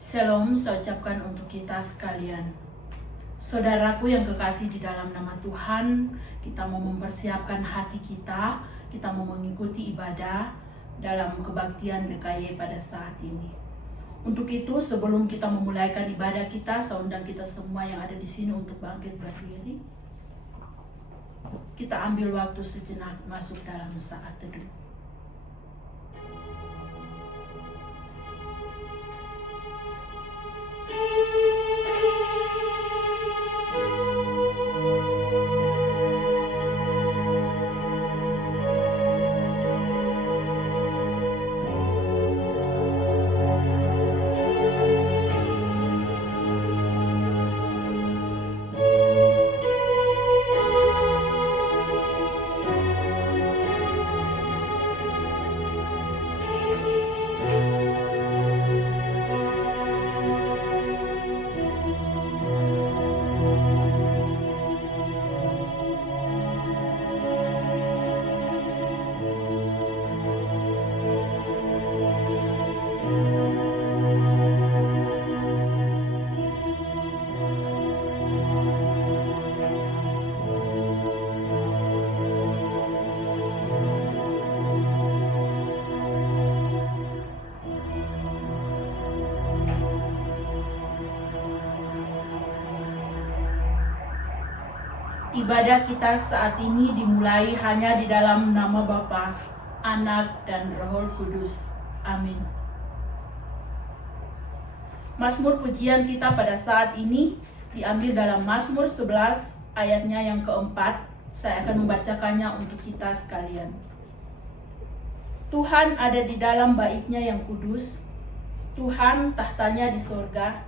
Shalom saya ucapkan untuk kita sekalian. Saudaraku yang kekasih di dalam nama Tuhan, kita mau mempersiapkan hati kita mau mengikuti ibadah dalam kebaktian GKY pada saat ini. Untuk itu, sebelum kita memulaikan ibadah kita, saya undang kita semua yang ada di sini untuk bangkit berdiri. Kita ambil waktu sejenak masuk dalam saat teduh. Ibadah kita saat ini dimulai hanya di dalam nama Bapa, Anak, dan Roh Kudus. Amin. Mazmur pujian kita pada saat ini diambil dalam Mazmur 11 ayatnya yang keempat. Saya akan membacakannya untuk kita sekalian. Tuhan ada di dalam bait-Nya yang kudus. Tuhan tahtanya di sorga.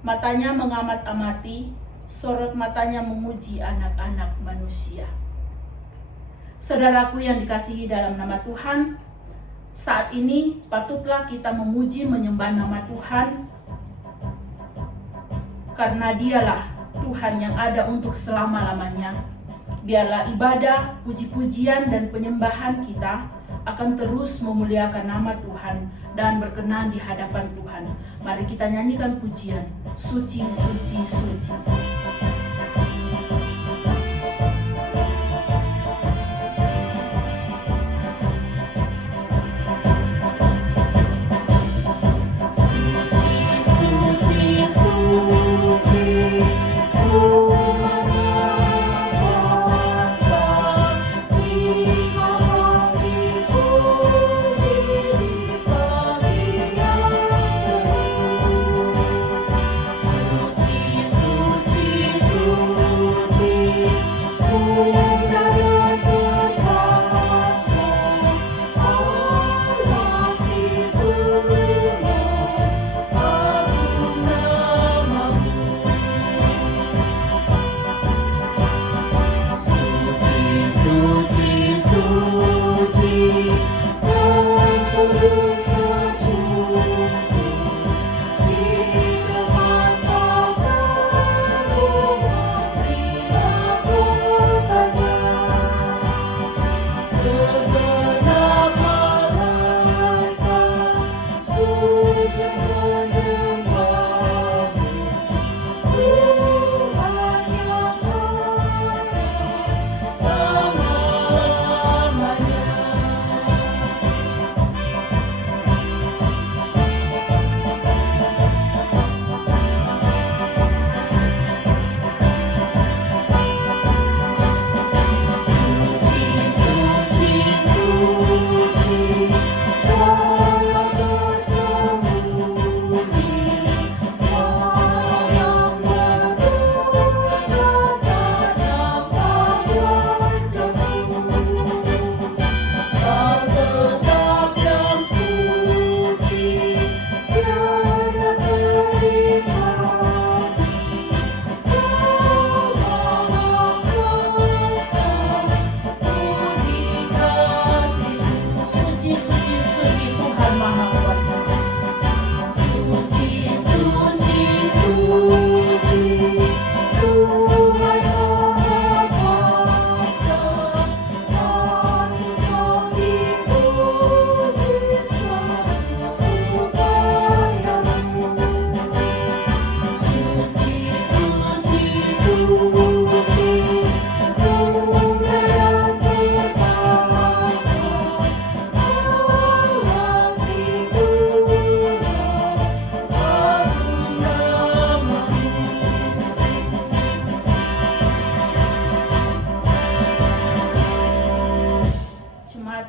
Matanya mengamat-amati, sorot matanya memuji anak-anak manusia. Saudaraku yang dikasihi dalam nama Tuhan, saat ini patutlah kita memuji menyembah nama Tuhan, karena Dialah Tuhan yang ada untuk selama-lamanya. Biarlah ibadah, puji-pujian, dan penyembahan kita akan terus memuliakan nama Tuhan dan berkenan di hadapan Tuhan. Mari kita nyanyikan pujian, suci, suci, suci. Suci,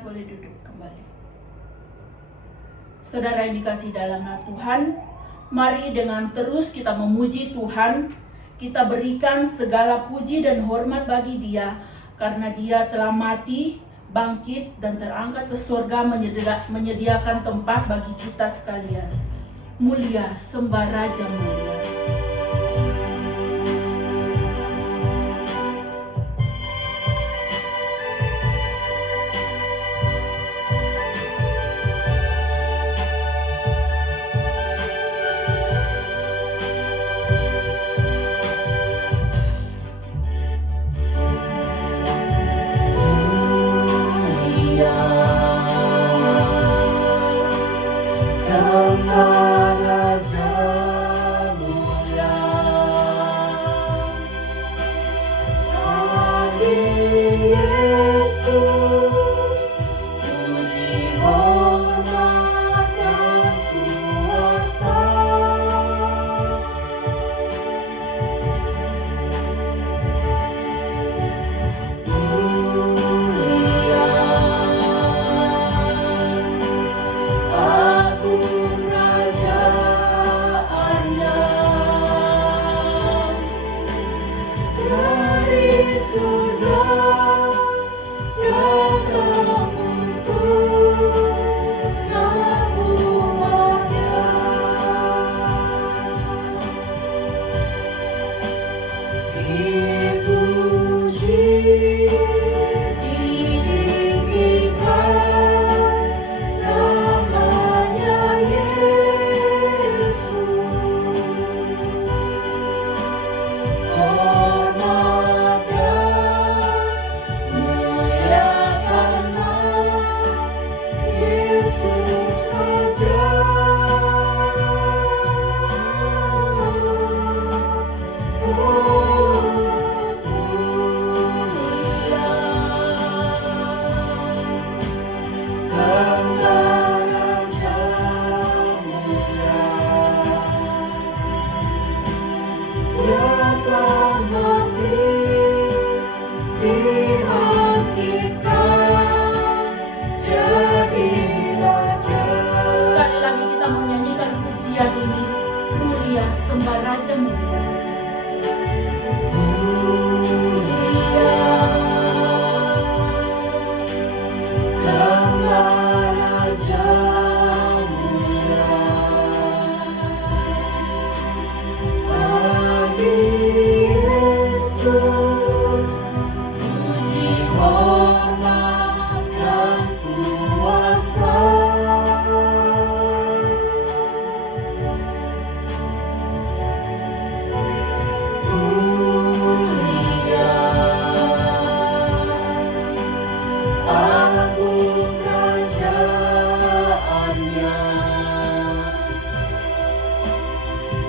boleh duduk kembali. Saudara yang dikasihi dalam nama Tuhan, mari dengan terus kita memuji Tuhan, kita berikan segala puji dan hormat bagi Dia, karena Dia telah mati, bangkit, dan terangkat ke surga menyediakan tempat bagi kita sekalian. Mulia, sembah Raja mulia. Sembah Raja mulia. Sembah Raja mulia. Bagi Yesus puji hormat dan kuasa.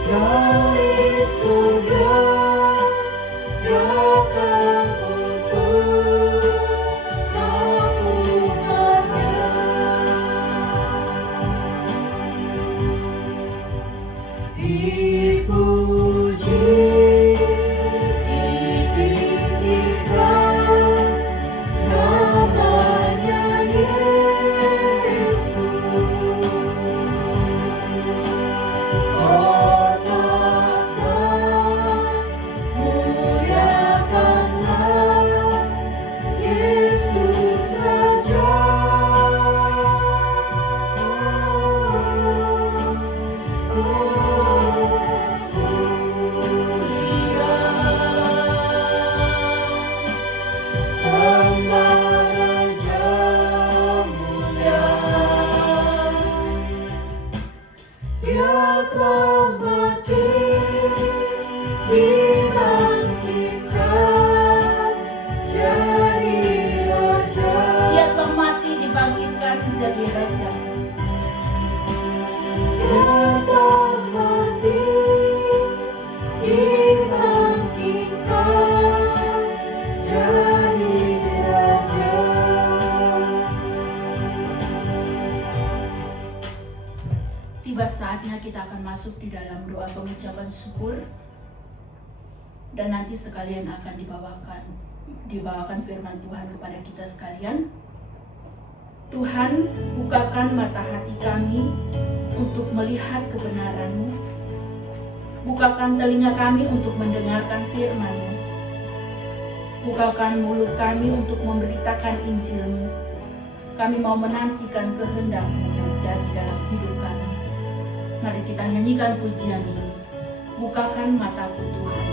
Dari surga datang untuk umatnya. Dipuji, ditinggikan namanya Yesus. Dia telah mati, dibangkitkan jadi Raja. Dia telah mati, dibangkitkan jadi Raja. Dia telah mati, dibangkitkan jadi Raja. Tiba saatnya kita akan masuk di dalam doa pengucapan syukur, dan nanti sekalian akan dibawakan firman Tuhan kepada kita sekalian. Tuhan, bukakan mata hati kami untuk melihat kebenaran-Mu. Bukakan telinga kami untuk mendengarkan firman-Mu. Bukakan mulut kami untuk memberitakan Injil-Mu. Kami mau menantikan kehendak-Mu yang jadi dalam hidup kami. Mari kita nyanyikan pujian ini. Bukakan mataku Tuhan.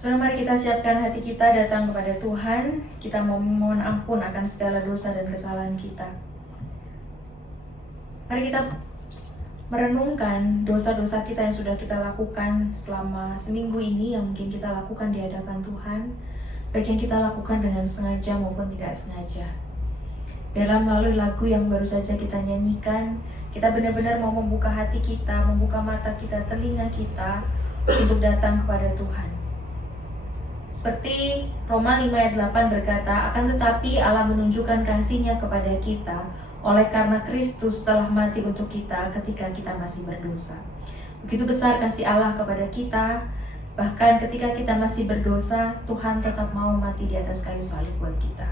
Saudara, mari kita siapkan hati kita datang kepada Tuhan. Kita mau memohon ampun akan segala dosa dan kesalahan kita. Mari kita merenungkan dosa-dosa kita yang sudah kita lakukan selama seminggu ini, yang mungkin kita lakukan di hadapan Tuhan, baik yang kita lakukan dengan sengaja maupun tidak sengaja. Dalam melalui lagu yang baru saja kita nyanyikan, kita benar-benar mau membuka hati kita, membuka mata kita, telinga kita untuk datang kepada Tuhan. Seperti Roma 5 ayat 8 berkata, akan tetapi Allah menunjukkan kasih-Nya kepada kita oleh karena Kristus telah mati untuk kita ketika kita masih berdosa. Begitu besar kasih Allah kepada kita, bahkan ketika kita masih berdosa, Tuhan tetap mau mati di atas kayu salib buat kita.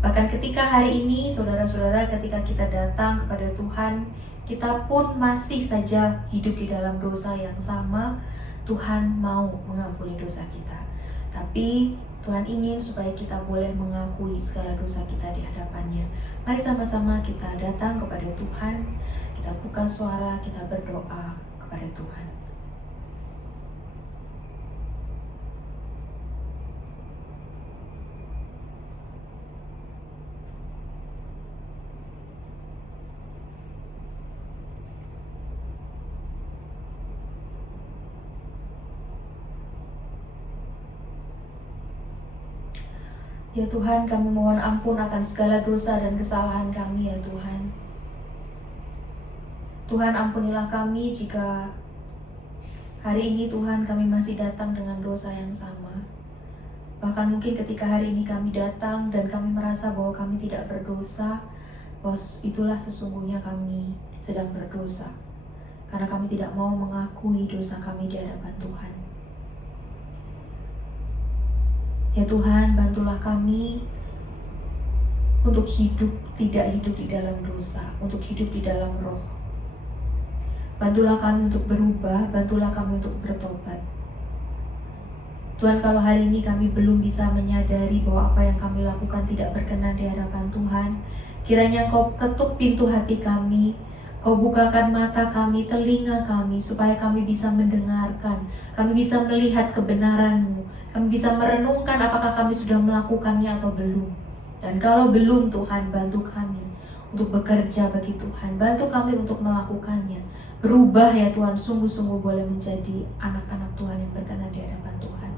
Bahkan ketika hari ini, saudara-saudara, ketika kita datang kepada Tuhan, kita pun masih saja hidup di dalam dosa yang sama. Tuhan mau mengampuni dosa kita. Tapi Tuhan ingin supaya kita boleh mengakui segala dosa kita di hadapan-Nya. Mari sama-sama kita datang kepada Tuhan, kita buka suara, kita berdoa kepada Tuhan. Ya Tuhan, kami mohon ampun akan segala dosa dan kesalahan kami ya Tuhan. Tuhan, ampunilah kami jika hari ini Tuhan kami masih datang dengan dosa yang sama. Bahkan mungkin ketika hari ini kami datang dan kami merasa bahwa kami tidak berdosa, bahwa itulah sesungguhnya kami sedang berdosa. Karena kami tidak mau mengakui dosa kami di hadapan Tuhan. Ya Tuhan, bantulah kami untuk tidak hidup di dalam dosa, untuk hidup di dalam roh. Bantulah kami untuk berubah, bantulah kami untuk bertobat. Tuhan, kalau hari ini kami belum bisa menyadari bahwa apa yang kami lakukan tidak berkenan di hadapan Tuhan, kiranya Engkau ketuk pintu hati kami, Kau bukakan mata kami, telinga kami, supaya kami bisa mendengarkan, kami bisa melihat kebenaran-Mu, kami bisa merenungkan apakah kami sudah melakukannya atau belum. Dan kalau belum, Tuhan, bantu kami untuk bekerja bagi Tuhan, bantu kami untuk melakukannya. Berubah ya Tuhan, sungguh-sungguh boleh menjadi anak-anak Tuhan yang berkenan di hadapan Tuhan.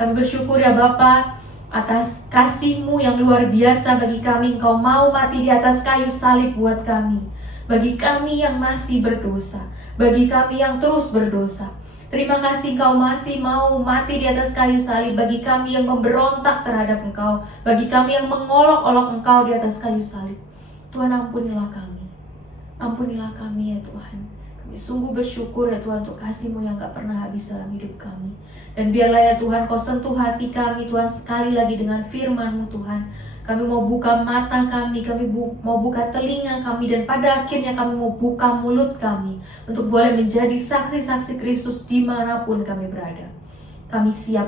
Kami bersyukur ya Bapa atas kasih-Mu yang luar biasa bagi kami. Engkau mau mati di atas kayu salib buat kami, bagi kami yang masih berdosa, bagi kami yang terus berdosa. Terima kasih Engkau masih mau mati di atas kayu salib bagi kami yang memberontak terhadap Engkau, bagi kami yang mengolok-olok Engkau di atas kayu salib. Tuhan, ampunilah kami. Ampunilah kami ya Tuhan. Kami sungguh bersyukur ya Tuhan untuk kasih-Mu yang gak pernah habis dalam hidup kami. Dan biarlah ya Tuhan Kau sentuh hati kami Tuhan sekali lagi dengan firman-Mu Tuhan. Kami mau buka mata kami mau buka telinga kami, dan pada akhirnya kami mau buka mulut kami untuk boleh menjadi saksi-saksi Kristus dimanapun kami berada. Kami siap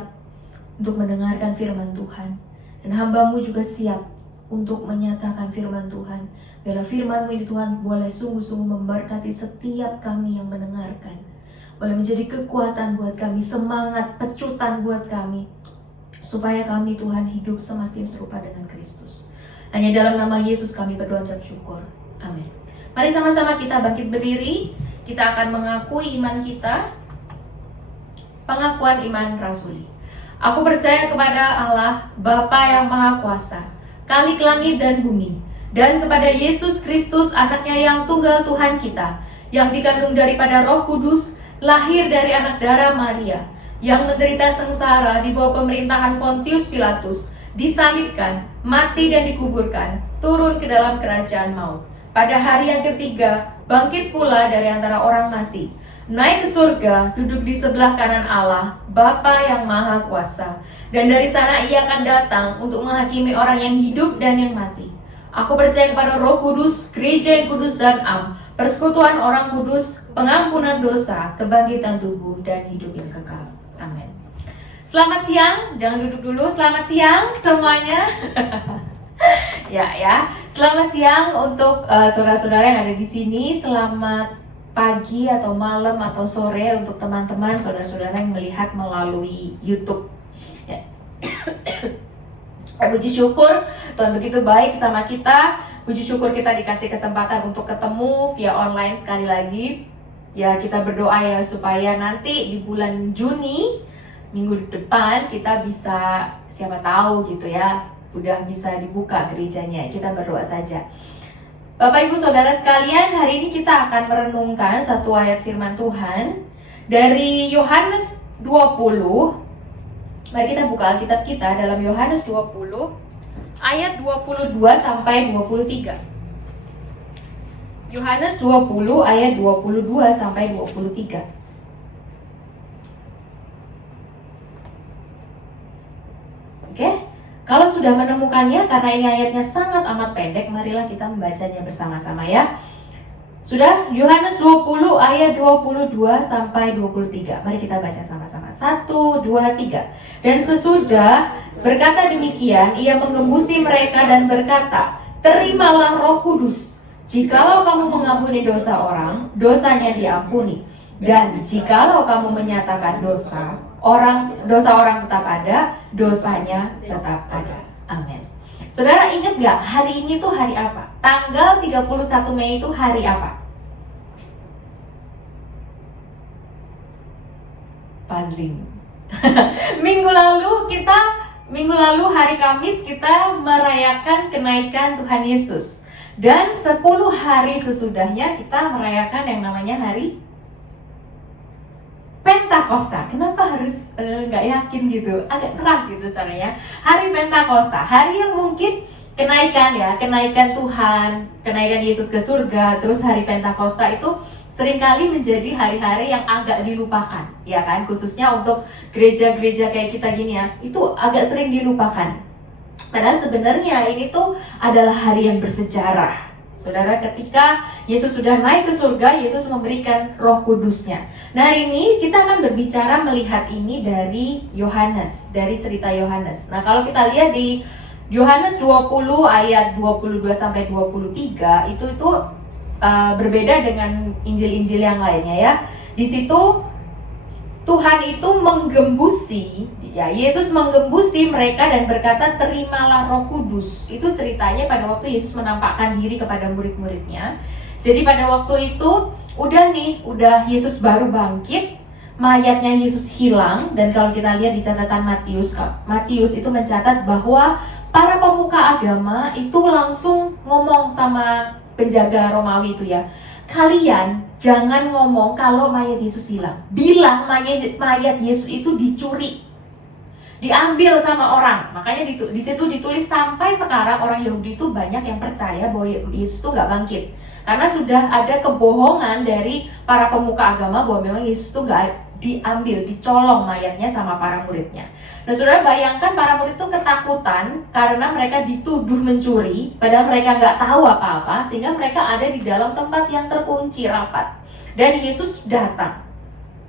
untuk mendengarkan firman Tuhan, dan hamba-Mu juga siap untuk menyatakan firman Tuhan. Biarlah firman-Mu ini Tuhan boleh sungguh-sungguh memberkati setiap kami yang mendengarkan. Boleh menjadi kekuatan buat kami, semangat, pecutan buat kami, supaya kami Tuhan hidup semakin serupa dengan Kristus. Hanya dalam nama Yesus kami berdoa dan syukur. Amin. Mari sama-sama kita bangkit berdiri. Kita akan mengakui iman kita. Pengakuan iman rasuli. Aku percaya kepada Allah, Bapa yang Maha Kuasa, Khalik langit dan bumi, dan kepada Yesus Kristus, anaknya yang tunggal Tuhan kita, yang dikandung daripada Roh Kudus, lahir dari anak darah Maria, yang menderita sengsara di bawah pemerintahan Pontius Pilatus, disalibkan, mati dan dikuburkan, turun ke dalam kerajaan maut. Pada hari yang ketiga, bangkit pula dari antara orang mati, naik ke surga, duduk di sebelah kanan Allah, Bapa yang Maha Kuasa. Dan dari sana Ia akan datang untuk menghakimi orang yang hidup dan yang mati. Aku percaya kepada Roh Kudus, gereja yang kudus dan am, persekutuan orang kudus, pengampunan dosa, kebangkitan tubuh, dan hidup yang kekal. Amin. Selamat siang, jangan duduk dulu. Selamat siang semuanya. ya. Selamat siang untuk saudara-saudara yang ada di sini. Selamat pagi atau malam atau sore untuk teman-teman saudara-saudara yang melihat melalui YouTube. Ya. Puji syukur Tuhan begitu baik sama kita. Puji syukur kita dikasih kesempatan untuk ketemu via online sekali lagi. Ya, kita berdoa ya supaya nanti di bulan Juni minggu depan kita bisa, siapa tahu gitu ya, udah bisa dibuka gerejanya. Kita berdoa saja. Bapak Ibu Saudara sekalian, hari ini kita akan merenungkan satu ayat firman Tuhan dari Yohanes 20. Mari kita buka Alkitab kita dalam Yohanes 20 ayat 22 sampai 23. Yohanes 20 ayat 22 sampai 23. Oke? Kalau sudah menemukannya, karena ini ayatnya sangat amat pendek, marilah kita membacanya bersama-sama ya. Sudah? Yohanes 20 ayat 22 sampai 23. Mari kita baca sama-sama. 1, 2, 3. Dan sesudah berkata demikian, ia menggembusi mereka dan berkata, terimalah Roh Kudus. Jikalau kamu mengampuni dosa orang, dosanya diampuni. Dan jikalau kamu menyatakan dosa orang tetap ada, dosanya tetap ada. Amin. Saudara ingat gak hari ini tuh hari apa? Tanggal 31 Mei itu hari apa? Pazling. Minggu lalu hari Kamis kita merayakan kenaikan Tuhan Yesus. Dan 10 hari sesudahnya kita merayakan yang namanya hari Pentakosta. Kenapa harus gak yakin gitu? Agak keras gitu soalnya. Hari Pentakosta, hari yang mungkin kenaikan Tuhan, kenaikan Yesus ke surga. Terus hari Pentakosta itu seringkali menjadi hari-hari yang agak dilupakan, ya kan? Khususnya untuk gereja-gereja kayak kita gini ya, itu agak sering dilupakan. Padahal sebenarnya ini tuh adalah hari yang bersejarah. Saudara, ketika Yesus sudah naik ke surga, Yesus memberikan Roh Kudusnya. Nah, hari ini kita akan berbicara melihat ini dari Yohanes, dari cerita Yohanes. Nah, kalau kita lihat di Yohanes 20 ayat 22 sampai 23 itu berbeda dengan Injil-Injil yang lainnya ya. Di situ Tuhan itu menggembusi, ya Yesus menggembusi mereka dan berkata, terimalah Roh Kudus. Itu ceritanya pada waktu Yesus menampakkan diri kepada murid-muridnya. Jadi pada waktu itu udah Yesus baru bangkit, mayatnya Yesus hilang. Dan kalau kita lihat di catatan Matius itu mencatat bahwa para pemuka agama itu langsung ngomong sama penjaga Romawi itu ya, kalian jangan ngomong kalau mayat Yesus hilang. Bilang mayat Yesus itu dicuri, diambil sama orang. Makanya di situ ditulis sampai sekarang orang Yahudi itu banyak yang percaya bahwa Yesus itu nggak bangkit. Karena sudah ada kebohongan dari para pemuka agama bahwa memang Yesus itu nggak diambil, dicolong mayatnya sama para muridnya. Nah, saudara bayangkan para murid itu ketakutan karena mereka dituduh mencuri, padahal mereka nggak tahu apa-apa, sehingga mereka ada di dalam tempat yang terkunci rapat. Dan Yesus datang.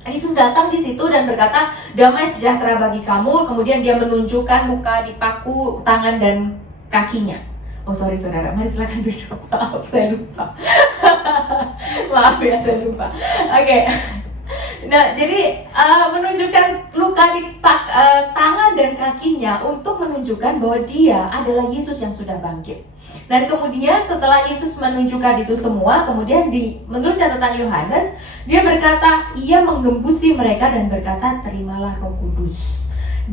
Yesus datang di situ dan berkata, damai sejahtera bagi kamu. Kemudian dia menunjukkan luka di paku tangan dan kakinya. Oh sorry saudara, mari silakan duduk. Maaf, saya lupa. Maaf ya, saya lupa. Oke. Nah, jadi menunjukkan luka di tangan dan kakinya untuk menunjukkan bahwa dia adalah Yesus yang sudah bangkit. Dan kemudian setelah Yesus menunjukkan itu semua, kemudian menurut catatan Yohanes, dia berkata, ia menggembusi mereka dan berkata, terimalah Roh Kudus.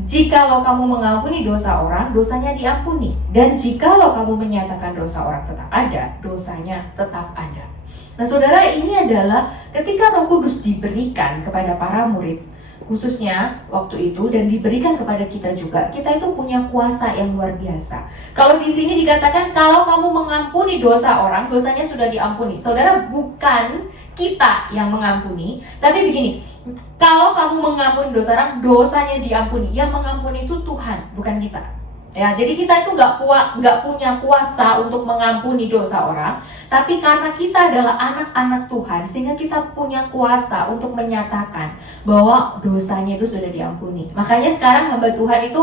Jikalau kamu mengampuni dosa orang, dosanya diampuni. Dan jikalau kamu menyatakan dosa orang tetap ada, dosanya tetap ada. Nah saudara, ini adalah ketika Roh Kudus diberikan kepada para murid, khususnya waktu itu, dan diberikan kepada kita juga, kita itu punya kuasa yang luar biasa. Kalau di sini dikatakan, kalau kamu mengampuni dosa orang, dosanya sudah diampuni. Saudara, bukan kita yang mengampuni, tapi begini, kalau kamu mengampuni dosa orang, dosanya diampuni. Yang mengampuni itu Tuhan, bukan kita. Ya, jadi kita itu nggak punya kuasa untuk mengampuni dosa orang, tapi karena kita adalah anak-anak Tuhan, sehingga kita punya kuasa untuk menyatakan bahwa dosanya itu sudah diampuni. Makanya sekarang hamba Tuhan itu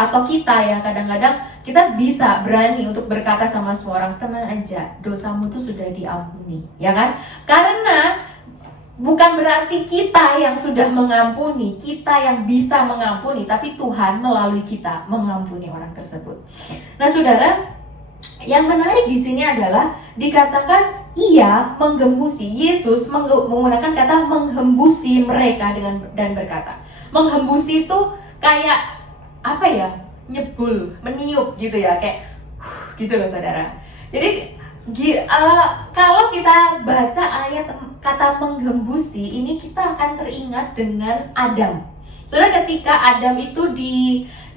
atau kita ya, kadang-kadang kita bisa berani untuk berkata sama seorang, tenang aja, dosamu itu sudah diampuni, ya kan? Karena bukan berarti kita yang sudah mengampuni, kita yang bisa mengampuni, tapi Tuhan melalui kita mengampuni orang tersebut. Nah, saudara, yang menarik di sini adalah dikatakan ia menggembusi. Yesus menggunakan kata menghembusi mereka dan berkata. Menghembusi itu kayak apa ya? Nyebul, meniup gitu ya, kayak gitu loh, saudara. Jadi kalau kita baca ayat kata menggembusi ini, kita akan teringat dengan Adam. Saudara, ketika Adam itu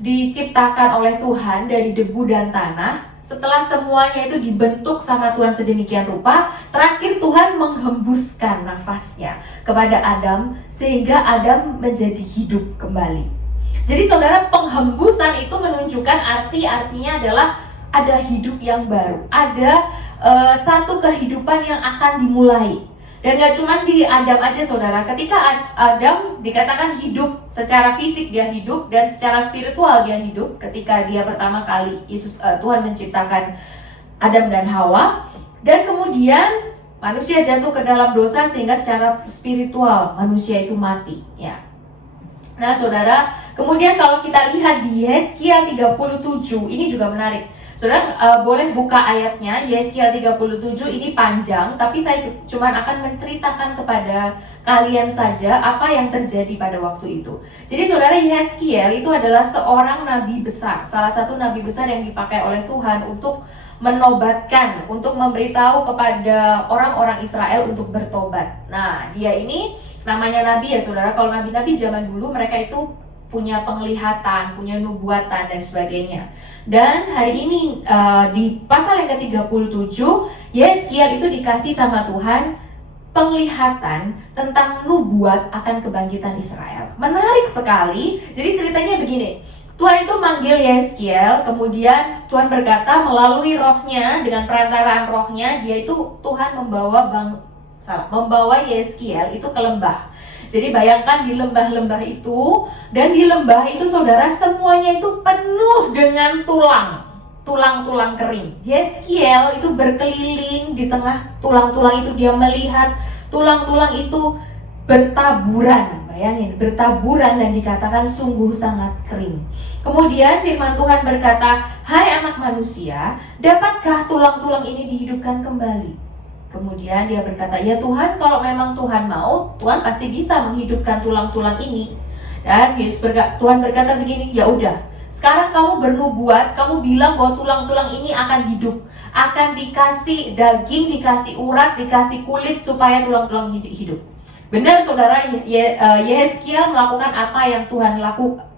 diciptakan oleh Tuhan dari debu dan tanah, setelah semuanya itu dibentuk sama Tuhan sedemikian rupa, terakhir Tuhan menghembuskan nafasnya kepada Adam sehingga Adam menjadi hidup kembali. Jadi saudara, penghembusan itu menunjukkan artinya adalah ada hidup yang baru, ada satu kehidupan yang akan dimulai. Dan gak cuma di Adam aja saudara, ketika Adam dikatakan hidup secara fisik, dia hidup, dan secara spiritual dia hidup ketika dia pertama kali Tuhan menciptakan Adam dan Hawa. Dan kemudian manusia jatuh ke dalam dosa sehingga secara spiritual manusia itu mati ya. Nah saudara, kemudian kalau kita lihat di Yeskiel 37, ini juga menarik. Saudara boleh buka ayatnya, Yeskiel 37 ini panjang, tapi saya cuma akan menceritakan kepada kalian saja apa yang terjadi pada waktu itu. Jadi saudara, Yeskiel itu adalah seorang nabi besar, salah satu nabi besar yang dipakai oleh Tuhan untuk menobatkan, untuk memberitahu kepada orang-orang Israel untuk bertobat. Nah, dia ini namanya nabi ya saudara. Kalau nabi-nabi zaman dulu mereka itu punya penglihatan, punya nubuatan dan sebagainya. Dan hari ini di pasal yang ke-37, Yeskiel itu dikasih sama Tuhan penglihatan tentang nubuat akan kebangkitan Israel. Menarik sekali. Jadi ceritanya begini. Tuhan itu manggil Yeskiel, kemudian Tuhan berkata melalui rohnya, dengan perantaraan rohnya, dia itu Tuhan membawa Yeskiel itu ke lembah. Jadi bayangkan di lembah-lembah itu, dan di lembah itu saudara semuanya itu penuh dengan tulang-tulang kering. Yeskiel itu berkeliling di tengah tulang-tulang itu, dia melihat tulang-tulang itu bertaburan. Bayangin, bertaburan dan dikatakan sungguh sangat kering. Kemudian firman Tuhan berkata, "Hai anak manusia, dapatkah tulang-tulang ini dihidupkan kembali?" Kemudian dia berkata, "Ya Tuhan, kalau memang Tuhan mau, Tuhan pasti bisa menghidupkan tulang-tulang ini." Dan Tuhan berkata begini, "Ya udah, sekarang kamu bernubuat, kamu bilang bahwa tulang-tulang ini akan hidup, akan dikasih daging, dikasih urat, dikasih kulit supaya tulang-tulang hidup." Benar saudara, Yeskiel melakukan apa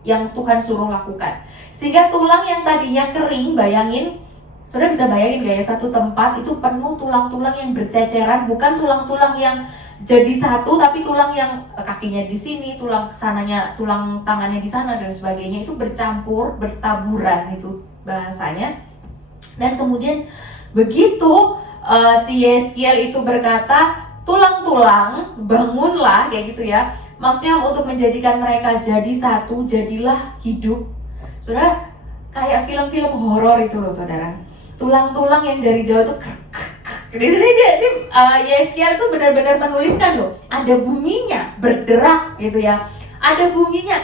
yang Tuhan suruh lakukan. Sehingga tulang yang tadinya kering, bayangin, saudara bisa bayangin gak ya, satu tempat itu penuh tulang-tulang yang berceceran, bukan tulang-tulang yang jadi satu, tapi tulang yang kakinya di sini, tulang sananya, tulang tangannya di sana dan sebagainya, itu bercampur, bertaburan itu bahasanya. Dan kemudian begitu si Yeskiel itu berkata, "Tulang-tulang, bangunlah," kayak gitu ya. Maksudnya untuk menjadikan mereka jadi satu, jadilah hidup. Saudara, kayak film-film horor itu loh saudara. Tulang-tulang yang dari jauh tuh di sini Yeskiel itu benar-benar menuliskan loh, ada bunyinya, berderak gitu ya. Ada bunyinya,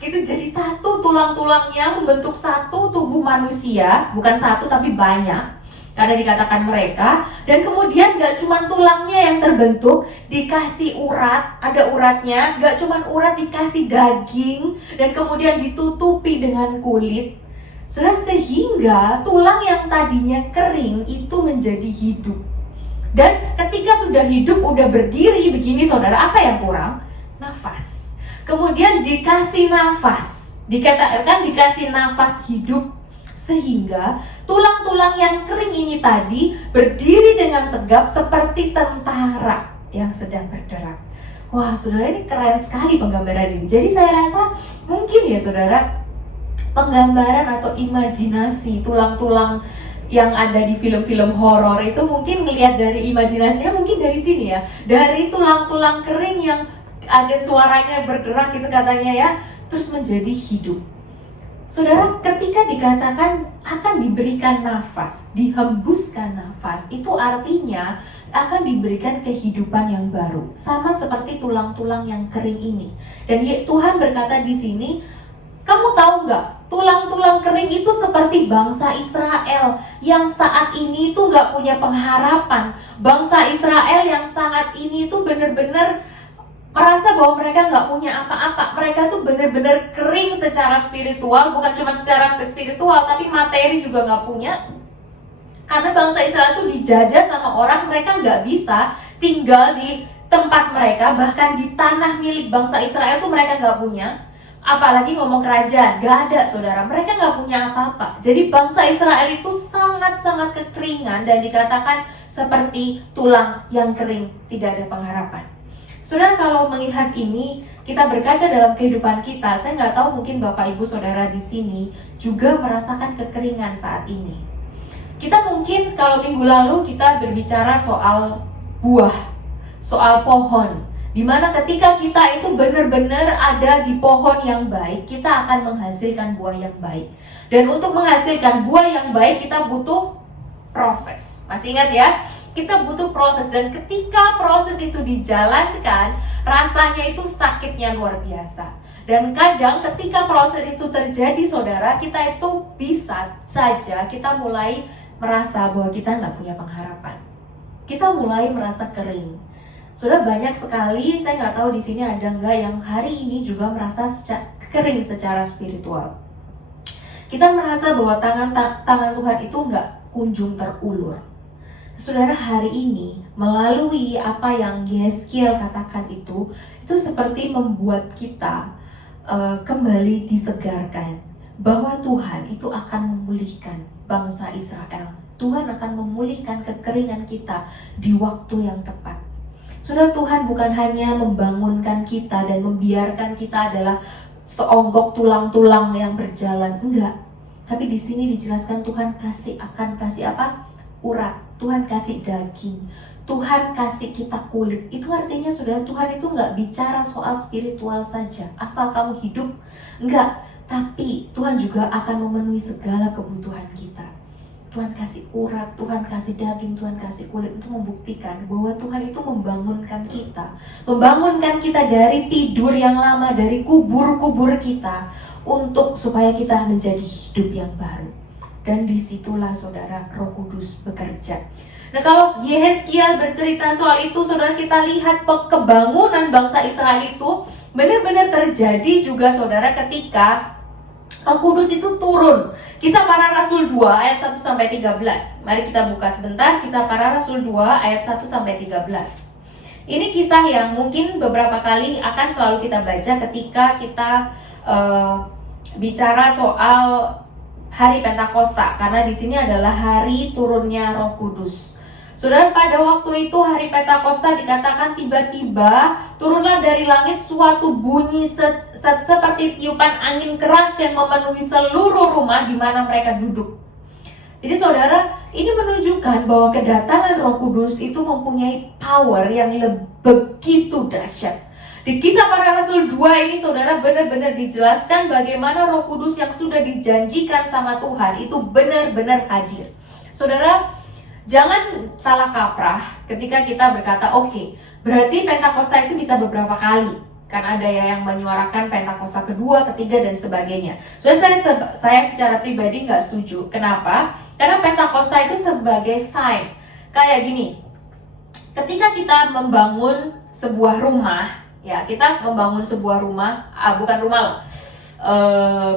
itu jadi satu, tulang-tulangnya membentuk satu tubuh manusia, bukan satu tapi banyak. Karena dikatakan mereka, dan kemudian gak cuma tulangnya yang terbentuk, dikasih urat, ada uratnya, gak cuma urat, dikasih daging, dan kemudian ditutupi dengan kulit. Saudara, sehingga tulang yang tadinya kering itu menjadi hidup. Dan ketika sudah hidup, udah berdiri begini saudara, apa yang kurang? Nafas. Kemudian dikasih nafas, dikatakan dikasih nafas hidup, sehingga tulang-tulang yang kering ini tadi berdiri dengan tegap seperti tentara yang sedang bergerak. Wah saudara, ini keren sekali penggambaran ini. Jadi saya rasa mungkin ya saudara, penggambaran atau imajinasi tulang-tulang yang ada di film-film horor itu mungkin melihat dari imajinasinya, mungkin dari sini ya, dari tulang-tulang kering yang ada suaranya bergerak gitu katanya ya, terus menjadi hidup. Saudara, ketika dikatakan akan diberikan nafas, dihembuskan nafas, itu artinya akan diberikan kehidupan yang baru, sama seperti tulang-tulang yang kering ini. Dan Tuhan berkata di sini, kamu tahu nggak, tulang-tulang kering itu seperti bangsa Israel yang saat ini itu nggak punya pengharapan. Bangsa Israel yang saat ini itu benar-benar merasa bahwa mereka nggak punya apa-apa. Mereka tuh benar-benar kering secara spiritual, bukan cuma secara spiritual, tapi materi juga nggak punya. Karena bangsa Israel tuh dijajah sama orang, mereka nggak bisa tinggal di tempat mereka, bahkan di tanah milik bangsa Israel tuh mereka nggak punya. Apalagi ngomong kerajaan, gak ada saudara, mereka gak punya apa-apa. Jadi bangsa Israel itu sangat-sangat kekeringan dan dikatakan seperti tulang yang kering, tidak ada pengharapan. Saudara, kalau melihat ini, kita berkaca dalam kehidupan kita, saya nggak tahu mungkin Bapak Ibu Saudara di sini juga merasakan kekeringan saat ini. Kita mungkin kalau minggu lalu kita berbicara soal buah, soal pohon, dimana ketika kita itu benar-benar ada di pohon yang baik, kita akan menghasilkan buah yang baik. Dan untuk menghasilkan buah yang baik, kita butuh proses. Masih ingat ya? Kita butuh proses, dan ketika proses itu dijalankan, rasanya itu sakitnya luar biasa. Dan kadang ketika proses itu terjadi saudara, kita itu bisa saja kita mulai merasa bahwa kita nggak punya pengharapan. Kita mulai merasa kering. Saudara, banyak sekali, saya nggak tahu di sini ada nggak yang hari ini juga merasa kering secara spiritual. Kita merasa bahwa tangan Tuhan itu nggak kunjung terulur. Saudara, hari ini melalui apa yang Yeskiel katakan itu seperti membuat kita kembali disegarkan bahwa Tuhan itu akan memulihkan bangsa Israel. Tuhan akan memulihkan kekeringan kita di waktu yang tepat. Saudara, Tuhan bukan hanya membangunkan kita dan membiarkan kita adalah seonggok tulang-tulang yang berjalan, enggak. Tapi di sini dijelaskan Tuhan akan kasih apa? Urat. Tuhan kasih daging. Tuhan kasih kita kulit. Itu artinya saudara, Tuhan itu enggak bicara soal spiritual saja, asal kamu hidup, enggak. Tapi Tuhan juga akan memenuhi segala kebutuhan kita. Tuhan kasih urat, Tuhan kasih daging, Tuhan kasih kulit untuk membuktikan bahwa Tuhan itu membangunkan kita. Membangunkan kita dari tidur yang lama, dari kubur-kubur kita, untuk supaya kita menjadi hidup yang baru. Dan disitulah saudara, Roh Kudus bekerja. Nah, kalau Yehezkiel bercerita soal itu, saudara, kita lihat kebangunan bangsa Israel itu benar-benar terjadi juga saudara ketika Roh Kudus itu turun. Kisah Para Rasul 2 ayat 1-13. Mari kita buka sebentar Kisah Para Rasul 2 ayat 1-13. Ini kisah yang mungkin beberapa kali akan selalu kita baca ketika kita bicara soal hari Pentakosta, karena di sini adalah hari turunnya Roh Kudus. Saudara, pada waktu itu hari Pentakosta dikatakan tiba-tiba turunlah dari langit suatu bunyi seperti tiupan angin keras yang memenuhi seluruh rumah di mana mereka duduk. Jadi saudara, ini menunjukkan bahwa kedatangan Roh Kudus itu mempunyai power yang begitu dahsyat. Di Kisah Para Rasul 2 ini saudara, benar-benar dijelaskan bagaimana Roh Kudus yang sudah dijanjikan sama Tuhan itu benar-benar hadir. Saudara, jangan salah kaprah ketika kita berkata, oke, berarti Pentakosta itu bisa beberapa kali. Kan ada yang menyuarakan Pentakosta kedua, ketiga, dan sebagainya. Saya secara pribadi nggak setuju. Kenapa? Karena Pentakosta itu sebagai sign. Kayak gini, ketika kita membangun sebuah rumah, ya kita membangun sebuah rumah, bukan rumah loh,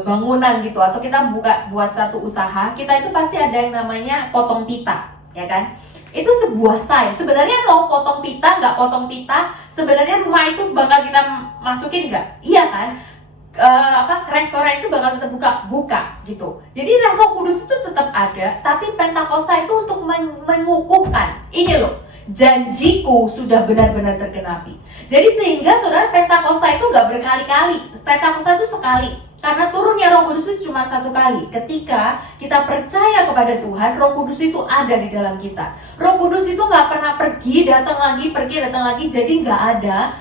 bangunan gitu, atau kita buat satu usaha, kita itu pasti ada yang namanya potong pita. Ya kan? Itu sebuah sign. Sebenarnya mau potong pita, nggak potong pita, sebenarnya rumah itu bakal kita masukin nggak? Iya kan? Restoran itu bakal tetap buka gitu. Jadi Roh Kudus itu tetap ada, tapi Pentakosta itu untuk mengukuhkan. Ini loh, janjiku sudah benar-benar tergenapi. Jadi sehingga saudara, Pentakosta itu nggak berkali-kali. Pentakosta itu sekali. Karena turunnya Roh Kudus itu cuma satu kali. Ketika kita percaya kepada Tuhan, Roh Kudus itu ada di dalam kita. Roh Kudus itu nggak pernah pergi, datang lagi, jadi nggak ada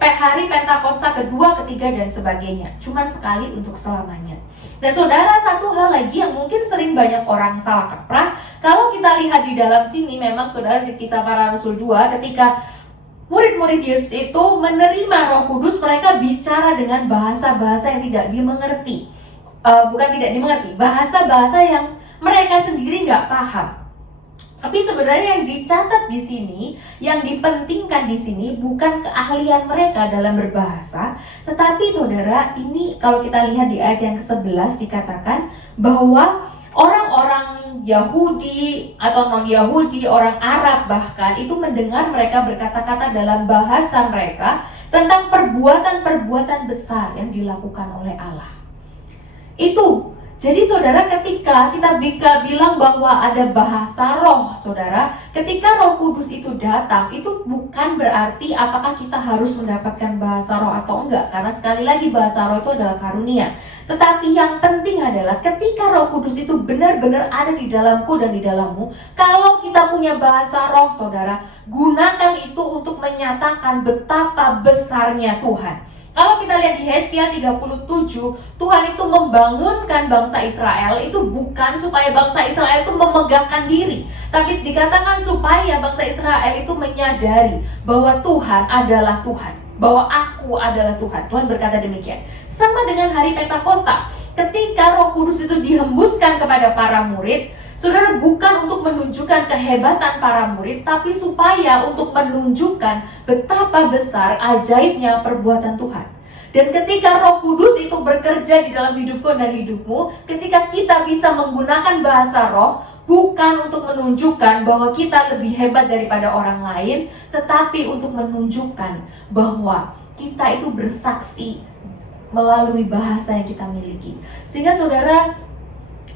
hari Pentakosta kedua, ketiga, dan sebagainya. Cuma sekali untuk selamanya. Dan saudara, satu hal lagi yang mungkin sering banyak orang salah kaprah, kalau kita lihat di dalam sini, memang saudara di Kisah Para Rasul 2, ketika murid-murid Yesus itu menerima Roh Kudus, mereka bicara dengan bahasa-bahasa yang tidak dimengerti. Bukan tidak dimengerti, bahasa-bahasa yang mereka sendiri nggak paham. Tapi sebenarnya yang dicatat di sini, yang dipentingkan di sini bukan keahlian mereka dalam berbahasa, tetapi saudara, ini kalau kita lihat di ayat yang ke-11 dikatakan bahwa orang-orang Yahudi atau non-Yahudi, orang Arab bahkan, itu mendengar mereka berkata-kata dalam bahasa mereka tentang perbuatan-perbuatan besar yang dilakukan oleh Allah. Itu, jadi saudara, ketika kita bilang bahwa ada bahasa roh, saudara, ketika Roh Kudus itu datang, itu bukan berarti apakah kita harus mendapatkan bahasa roh atau enggak, karena sekali lagi bahasa roh itu adalah karunia. Tetapi yang penting adalah ketika Roh Kudus itu benar-benar ada di dalamku dan di dalammu, kalau kita punya bahasa roh, saudara, gunakan itu untuk menyatakan betapa besarnya Tuhan. Kalau kita lihat di Yehezkiel 37, Tuhan itu membangunkan bangsa Israel itu bukan supaya bangsa Israel itu memegahkan diri, tapi dikatakan supaya bangsa Israel itu menyadari bahwa Tuhan adalah Tuhan, bahwa aku adalah Tuhan. Tuhan berkata demikian. Sama dengan hari Pentakosta, ketika Roh Kudus itu dihembuskan kepada para murid, saudara, bukan untuk menunjukkan kehebatan para murid, tapi supaya untuk menunjukkan betapa besar ajaibnya perbuatan Tuhan. Dan ketika Roh Kudus itu bekerja di dalam hidupku dan hidupmu, ketika kita bisa menggunakan bahasa roh, bukan untuk menunjukkan bahwa kita lebih hebat daripada orang lain, tetapi untuk menunjukkan bahwa kita itu bersaksi melalui bahasa yang kita miliki. Sehingga saudara,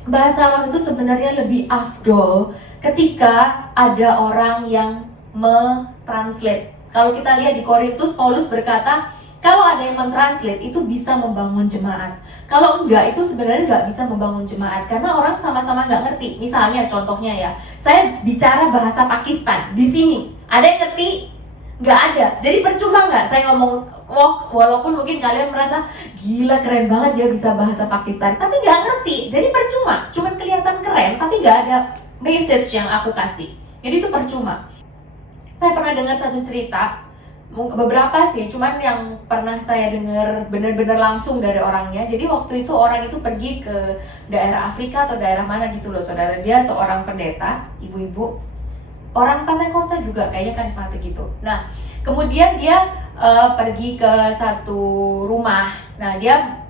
bahasa roh itu sebenarnya lebih afdol ketika ada orang yang mentranslate. Kalau kita lihat di Korintus, Paulus berkata, Kalau ada yang mentranslate itu bisa membangun jemaat. Kalau enggak itu sebenarnya nggak bisa membangun jemaat karena orang sama-sama nggak ngerti. Misalnya contohnya ya, saya bicara bahasa Pakistan di sini, ada yang ngerti? Nggak ada. Jadi percuma nggak saya ngomong, walaupun mungkin kalian merasa gila keren banget ya bisa bahasa Pakistan, tapi nggak ngerti. Jadi percuma, cuman kelihatan keren tapi nggak ada message yang aku kasih. Jadi itu percuma. Saya pernah dengar satu cerita, beberapa sih, cuman yang pernah saya dengar benar-benar langsung dari orangnya. Jadi waktu itu orang itu pergi ke daerah Afrika atau daerah mana gitu loh saudara. Dia seorang pendeta, ibu-ibu, orang Pentakosta juga kayaknya karismatik gitu. Nah kemudian dia pergi ke satu rumah. Nah dia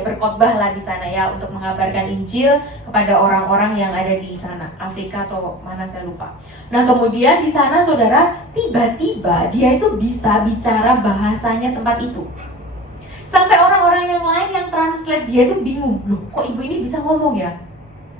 berkhotbah lah di sana ya untuk mengabarkan Injil kepada orang-orang yang ada di sana, Afrika atau mana saya lupa. Nah kemudian di sana saudara, tiba-tiba dia itu bisa bicara bahasanya tempat itu. Sampai orang-orang yang lain yang translate dia itu bingung, loh kok ibu ini bisa ngomong ya?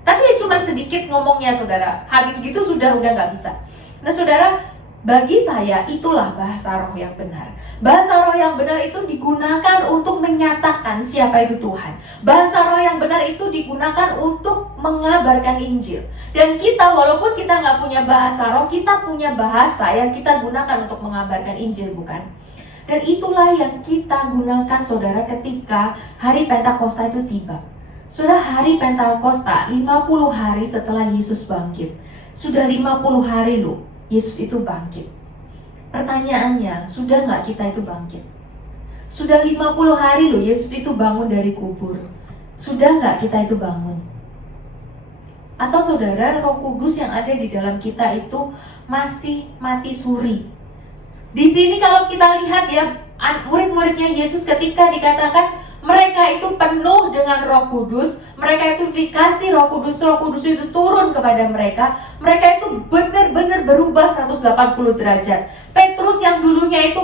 Tapi ya cuma sedikit ngomongnya saudara, habis gitu udah nggak bisa. Nah saudara, bagi saya itulah bahasa roh yang benar. Bahasa roh yang benar itu digunakan untuk menyatakan siapa itu Tuhan. Bahasa roh yang benar itu digunakan untuk mengabarkan Injil. Dan kita walaupun kita nggak punya bahasa roh, kita punya bahasa yang kita gunakan untuk mengabarkan Injil, bukan? Dan itulah yang kita gunakan saudara ketika hari Pentakosta itu tiba. Saudara, hari Pentakosta 50 hari setelah Yesus bangkit. Sudah 50 hari loh Yesus itu bangkit. Pertanyaannya, sudah nggak kita itu bangkit? Sudah 50 hari loh Yesus itu bangun dari kubur. Sudah nggak kita itu bangun? Atau saudara, Roh Kudus yang ada di dalam kita itu masih mati suri? Di sini kalau kita lihat ya, murid-muridnya Yesus ketika dikatakan mereka itu penuh dengan Roh Kudus, mereka itu dikasih Roh Kudus itu turun kepada mereka itu benar-benar berubah 180 derajat. Petrus yang dulunya itu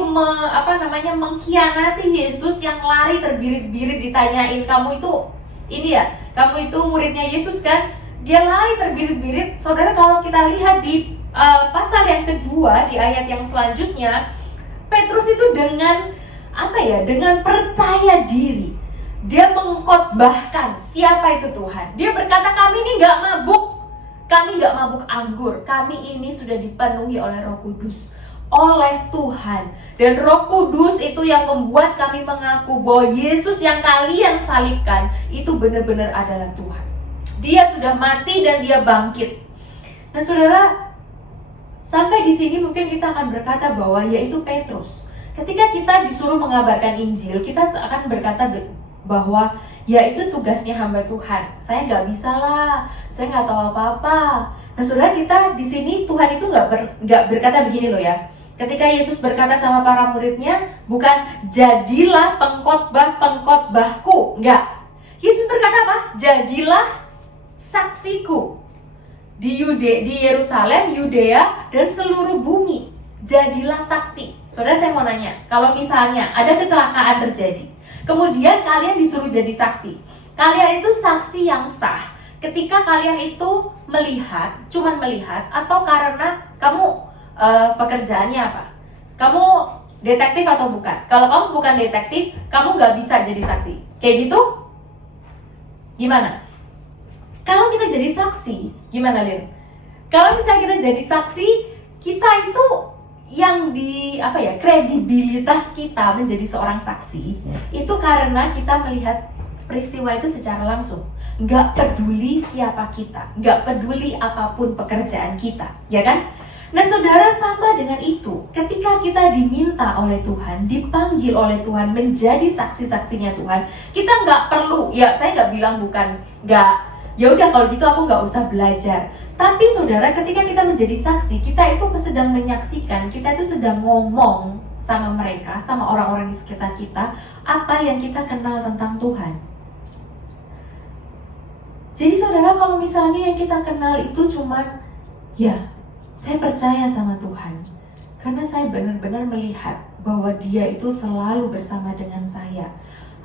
mengkhianati Yesus, yang lari terbirit-birit ditanyain, kamu itu kamu itu muridnya Yesus kan? Dia lari terbirit-birit. Saudara, kalau kita lihat di pasal yang kedua di ayat yang selanjutnya, Petrus itu dengan percaya diri dia mengkhotbahkan siapa itu Tuhan. Dia berkata, kami ini nggak mabuk anggur, kami ini sudah dipenuhi oleh Roh Kudus, oleh Tuhan. Dan Roh Kudus itu yang membuat kami mengaku bahwa Yesus yang kalian salibkan itu benar-benar adalah Tuhan. Dia sudah mati dan dia bangkit. Nah saudara, sampai di sini mungkin kita akan berkata bahwa yaitu Petrus. Ketika kita disuruh mengabarkan Injil, kita akan berkata bahwa ya itu tugasnya hamba Tuhan. Saya nggak bisa lah, saya nggak tahu apa-apa. Nah saudara, kita di sini Tuhan itu nggak berkata begini loh ya. Ketika Yesus berkata sama para muridnya, bukan jadilah pengkhotbahku, enggak. Yesus berkata apa? Jadilah saksiku di Yerusalem, Yudea, dan seluruh bumi. Jadilah saksi. Saudara, saya mau nanya, kalau misalnya ada kecelakaan terjadi, kemudian kalian disuruh jadi saksi, kalian itu saksi yang sah ketika kalian itu cuman melihat, atau karena kamu pekerjaannya apa? Kamu detektif atau bukan? Kalau kamu bukan detektif, kamu nggak bisa jadi saksi. Kayak gitu? Gimana? Kalau kita jadi saksi, gimana Lin? Kalau misalnya kita jadi saksi, kita itu yang kredibilitas kita menjadi seorang saksi itu karena kita melihat peristiwa itu secara langsung. Nggak peduli siapa kita, nggak peduli apapun pekerjaan kita, ya kan? Nah saudara, sama dengan itu, ketika kita diminta oleh Tuhan, dipanggil oleh Tuhan menjadi saksi-saksinya Tuhan, kita nggak perlu, ya saya nggak bilang ya udah kalau gitu aku nggak usah belajar. Tapi saudara, ketika kita menjadi saksi, kita itu sedang menyaksikan, kita itu sedang ngomong sama mereka, sama orang-orang di sekitar kita, apa yang kita kenal tentang Tuhan. Jadi saudara, kalau misalnya yang kita kenal itu cuman, ya saya percaya sama Tuhan, karena saya benar-benar melihat bahwa Dia itu selalu bersama dengan saya.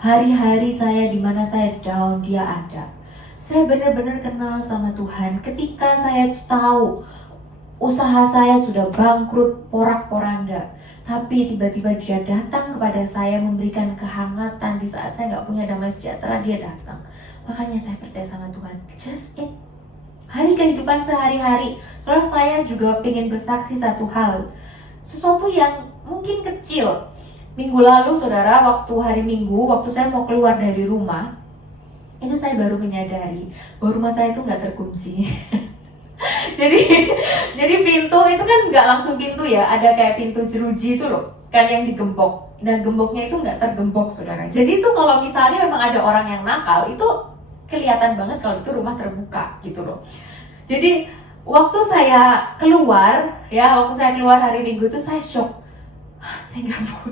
Hari-hari saya di mana saya down, Dia ada. Saya benar-benar kenal sama Tuhan ketika saya tahu usaha saya sudah bangkrut, porak-poranda. Tapi tiba-tiba dia datang kepada saya, memberikan kehangatan di saat saya nggak punya damai sejahtera, dia datang. Makanya saya percaya sama Tuhan. Just it. Hari kehidupan sehari-hari. Soalnya saya juga pengen bersaksi satu hal. Sesuatu yang mungkin kecil. Minggu lalu saudara, waktu hari Minggu, waktu saya mau keluar dari rumah, itu saya baru menyadari bahwa rumah saya itu nggak terkunci. jadi pintu itu kan nggak langsung pintu ya, ada kayak pintu jeruji itu loh, kan yang digembok. Nah gemboknya itu nggak tergembok saudara. Jadi itu kalau misalnya memang ada orang yang nakal, itu kelihatan banget kalau itu rumah terbuka gitu loh. Jadi waktu saya keluar hari Minggu itu saya shock.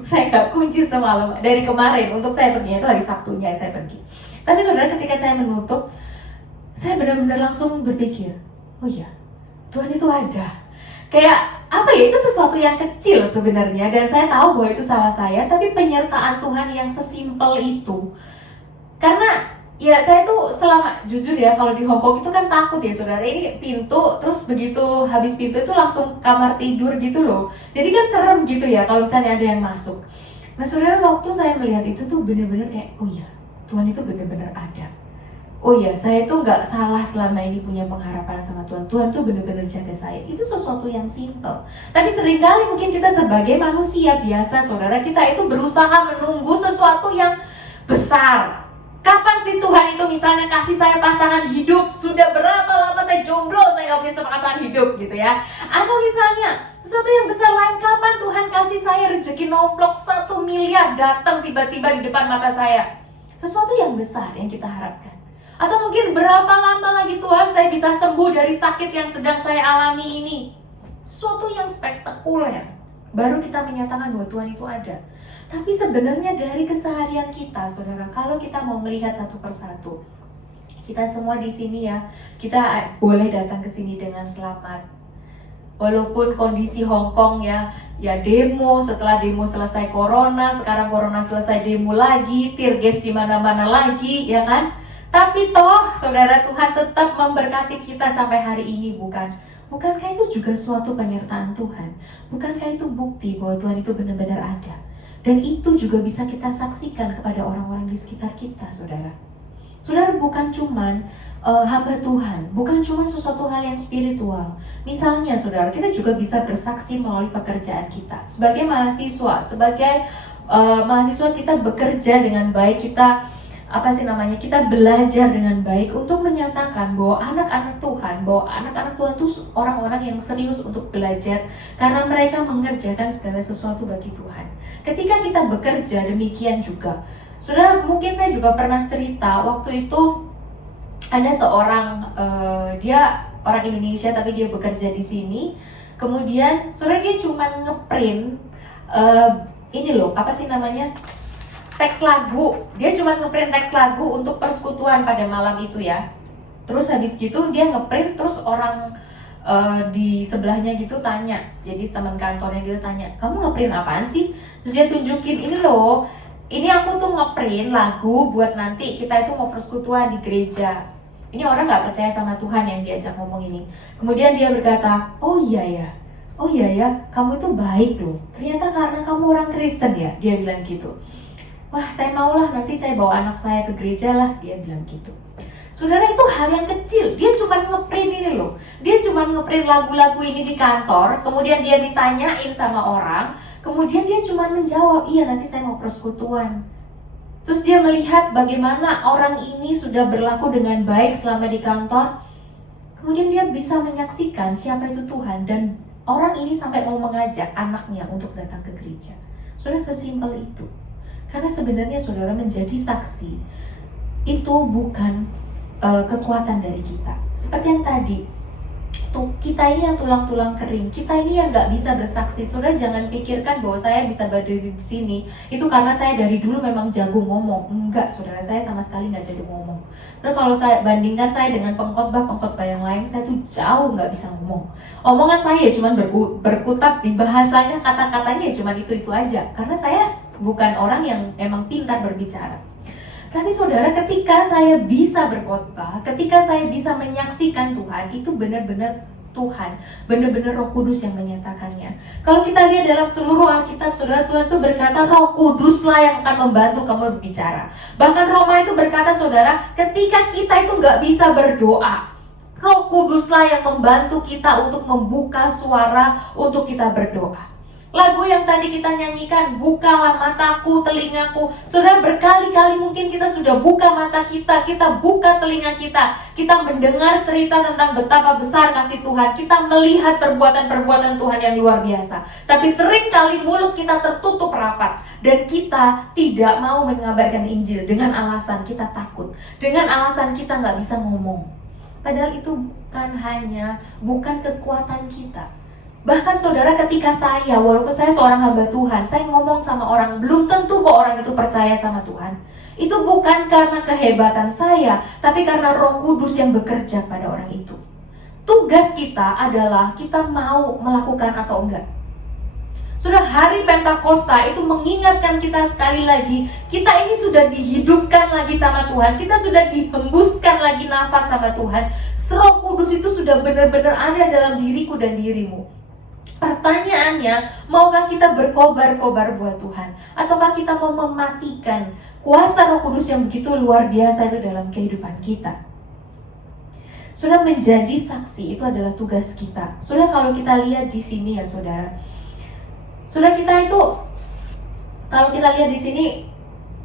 Saya nggak kunci semalam dari kemarin. Untuk saya perginya itu hari Sabtunya saya pergi. Tapi saudara, ketika saya menutup, saya benar-benar langsung berpikir, oh iya, Tuhan itu ada. Kayak apa ya, itu sesuatu yang kecil sebenarnya, dan saya tahu bahwa itu salah saya, tapi penyertaan Tuhan yang sesimpel itu. Karena ya saya tuh selama, jujur ya, kalau di Hong Kong itu kan takut ya saudara, ini pintu, terus begitu habis pintu itu langsung kamar tidur gitu loh. Jadi kan serem gitu ya kalau misalnya ada yang masuk. Nah saudara, waktu saya melihat itu tuh benar-benar kayak, oh iya, Tuhan itu benar-benar ada. Oh ya, saya tuh nggak salah selama ini punya pengharapan sama Tuhan. Tuhan tuh benar-benar jaga saya. Itu sesuatu yang simple. Tapi seringkali mungkin kita sebagai manusia biasa, saudara, kita itu berusaha menunggu sesuatu yang besar. Kapan sih Tuhan itu misalnya kasih saya pasangan hidup? Sudah berapa lama saya jomblo, saya nggak punya pasangan hidup gitu ya. Atau misalnya sesuatu yang besar lain, kapan Tuhan kasih saya rezeki nomplok 1 miliar datang tiba-tiba di depan mata saya? Sesuatu yang besar yang kita harapkan. Atau mungkin berapa lama lagi Tuhan saya bisa sembuh dari sakit yang sedang saya alami ini. Sesuatu yang spektakuler. Baru kita menyatakan bahwa Tuhan itu ada. Tapi sebenarnya dari keseharian kita, saudara, kalau kita mau melihat satu persatu, kita semua di sini ya, kita boleh datang ke sini dengan selamat. Walaupun kondisi Hong Kong ya demo, setelah demo selesai corona, sekarang corona selesai demo lagi, tear gas di mana-mana lagi, ya kan? Tapi toh, saudara, Tuhan tetap memberkati kita sampai hari ini, bukan? Bukankah itu juga suatu penyertaan Tuhan? Bukankah itu bukti bahwa Tuhan itu benar-benar ada? Dan itu juga bisa kita saksikan kepada orang-orang di sekitar kita, saudara. Saudara, bukan cuman hamba Tuhan, bukan cuman sesuatu hal yang spiritual. Misalnya, saudara, kita juga bisa bersaksi melalui pekerjaan kita. Sebagai mahasiswa, mahasiswa kita bekerja dengan baik, kita belajar dengan baik untuk menyatakan bahwa anak-anak Tuhan itu orang-orang yang serius untuk belajar karena mereka mengerjakan segala sesuatu bagi Tuhan. Ketika kita bekerja demikian juga. Saudara, mungkin saya juga pernah cerita waktu itu ada seorang dia orang Indonesia tapi dia bekerja di sini. Kemudian saudara, dia cuma ngeprint teks lagu. Dia cuma ngeprint teks lagu untuk persekutuan pada malam itu ya. Terus habis gitu dia ngeprint, terus orang di sebelahnya gitu tanya. Jadi teman kantornya gitu tanya, "Kamu ngeprint apaan sih?" Terus dia tunjukin, "Ini loh, ini aku tuh ngeprint lagu buat nanti kita itu mau persekutuan di gereja." Ini orang nggak percaya sama Tuhan yang diajak ngomong ini. Kemudian dia berkata, "Oh iya ya, kamu itu baik loh. Ternyata karena kamu orang Kristen ya," dia bilang gitu. "Wah, saya maulah nanti saya bawa anak saya ke gereja lah," dia bilang gitu. Saudara, itu hal yang kecil. Dia cuma ngeprint ini loh. Dia cuma ngeprint lagu-lagu ini di kantor. Kemudian dia ditanyain sama orang. Kemudian dia cuma menjawab, "Iya, nanti saya mau persekutuan." Terus dia melihat bagaimana orang ini sudah berlaku dengan baik selama di kantor. Kemudian dia bisa menyaksikan siapa itu Tuhan. Dan orang ini sampai mau mengajak anaknya untuk datang ke gereja. Saudara, sesimpel itu. Karena sebenarnya saudara, menjadi saksi itu bukan kekuatan dari kita. Seperti yang tadi, kita ini yang tulang-tulang kering, kita ini yang nggak bisa bersaksi. Saudara, jangan pikirkan bahwa saya bisa berdiri di sini itu karena saya dari dulu memang jago ngomong. Enggak, saudara, saya sama sekali nggak jago ngomong. Nah, kalau saya bandingkan saya dengan pengkhotbah yang lain, saya tuh jauh nggak bisa ngomong. Omongan saya cuma berkutat di bahasanya, kata-katanya cuma itu aja. Karena saya bukan orang yang memang pintar berbicara. Tapi saudara, ketika saya bisa berkhotbah, ketika saya bisa menyaksikan Tuhan, itu benar-benar Tuhan, benar-benar Roh Kudus yang menyatakannya. Kalau kita lihat dalam seluruh Alkitab, saudara, Tuhan itu berkata Roh Kuduslah yang akan membantu kamu berbicara. Bahkan Roma itu berkata, saudara, ketika kita itu nggak bisa berdoa, Roh Kuduslah yang membantu kita untuk membuka suara untuk kita berdoa. Lagu yang tadi kita nyanyikan, bukalah mataku, telingaku. Saudara, berkali-kali mungkin kita sudah buka mata kita buka telinga kita mendengar cerita tentang betapa besar kasih Tuhan, kita melihat perbuatan-perbuatan Tuhan yang luar biasa. Tapi seringkali mulut kita tertutup rapat, dan kita tidak mau mengabarkan Injil dengan alasan kita takut, dengan alasan kita nggak bisa ngomong. Padahal itu bukan kekuatan kita. Bahkan saudara, ketika walaupun saya seorang hamba Tuhan, saya ngomong sama orang, belum tentu kok orang itu percaya sama Tuhan. Itu bukan karena kehebatan saya, tapi karena Roh Kudus yang bekerja pada orang itu. Tugas kita adalah kita mau melakukan atau enggak. Sudah hari Pentakosta itu mengingatkan kita sekali lagi, kita ini sudah dihidupkan lagi sama Tuhan, kita sudah dihembuskan lagi nafas sama Tuhan. Roh Kudus itu sudah benar-benar ada dalam diriku dan dirimu. Pertanyaannya, maukah kita berkobar-kobar buat Tuhan? Ataukah kita mau mematikan kuasa Roh Kudus yang begitu luar biasa itu dalam kehidupan kita? Sudah menjadi saksi itu adalah tugas kita. Sudah, kalau kita lihat di sini ya saudara, sudah kita itu, kalau kita lihat di sini,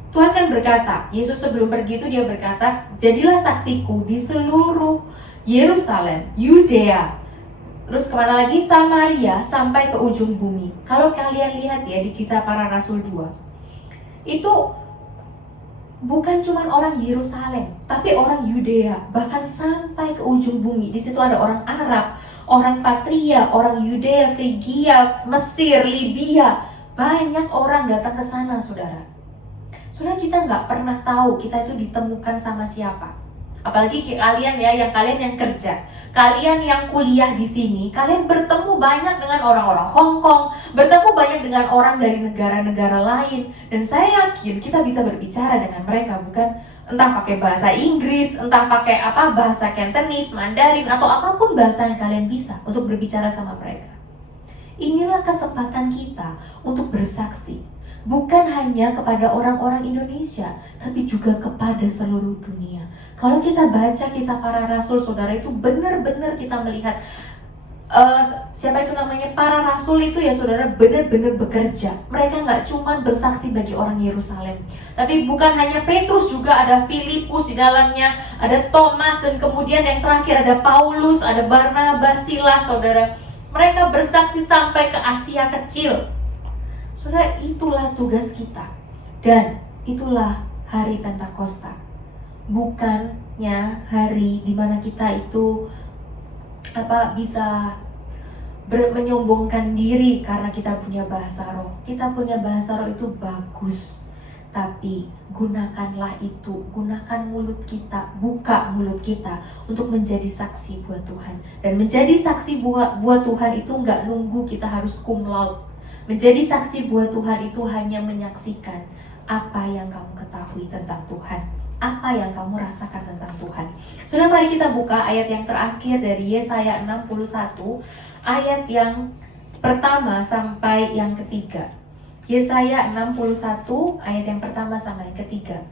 Tuhan kan berkata, Yesus sebelum pergi itu dia berkata, jadilah saksiku di seluruh Yerusalem, Yudea, terus kemana lagi? Samaria, sampai ke ujung bumi. Kalau kalian lihat ya di Kisah Para Rasul 2, itu bukan cuma orang Yerusalem, tapi orang Yudea, bahkan sampai ke ujung bumi. Di situ ada orang Arab, orang Patria, orang Yudea, Frigia, Mesir, Libya. Banyak orang datang ke sana, saudara. Saudara, kita nggak pernah tahu kita itu ditemukan sama siapa. Apalagi kalian ya, kalian yang kerja, kalian yang kuliah di sini, kalian bertemu banyak dengan orang-orang Hong Kong, bertemu banyak dengan orang dari negara-negara lain, dan saya yakin kita bisa berbicara dengan mereka, bukan entah pakai bahasa Inggris, entah pakai bahasa Cantonese, Mandarin, atau apapun bahasa yang kalian bisa untuk berbicara sama mereka. Inilah kesempatan kita untuk bersaksi, bukan hanya kepada orang-orang Indonesia, tapi juga kepada seluruh dunia. Kalau kita baca Kisah Para Rasul, saudara, itu benar-benar kita melihat siapa itu namanya, para rasul itu ya saudara, benar-benar bekerja. Mereka nggak cuma bersaksi bagi orang Yerusalem, tapi bukan hanya Petrus, juga ada Filipus di dalamnya, ada Thomas, dan kemudian yang terakhir ada Paulus, ada Barnabas, Silas, saudara. Mereka bersaksi sampai ke Asia Kecil. Saudara, itulah tugas kita, dan itulah hari Pentakosta. Bukannya hari dimana kita itu bisa menyombongkan diri karena kita punya bahasa roh. Kita punya bahasa roh itu bagus, tapi gunakanlah itu, gunakan mulut kita, buka mulut kita untuk menjadi saksi buat Tuhan. Dan menjadi saksi buat Tuhan itu nggak nunggu kita harus cum laude. Menjadi saksi buat Tuhan itu hanya menyaksikan apa yang kamu ketahui tentang Tuhan, apa yang kamu rasakan tentang Tuhan. Saudara, mari kita buka ayat yang terakhir dari Yesaya 61, ayat yang pertama sampai yang ketiga. Yesaya 61, ayat yang pertama sampai yang ketiga.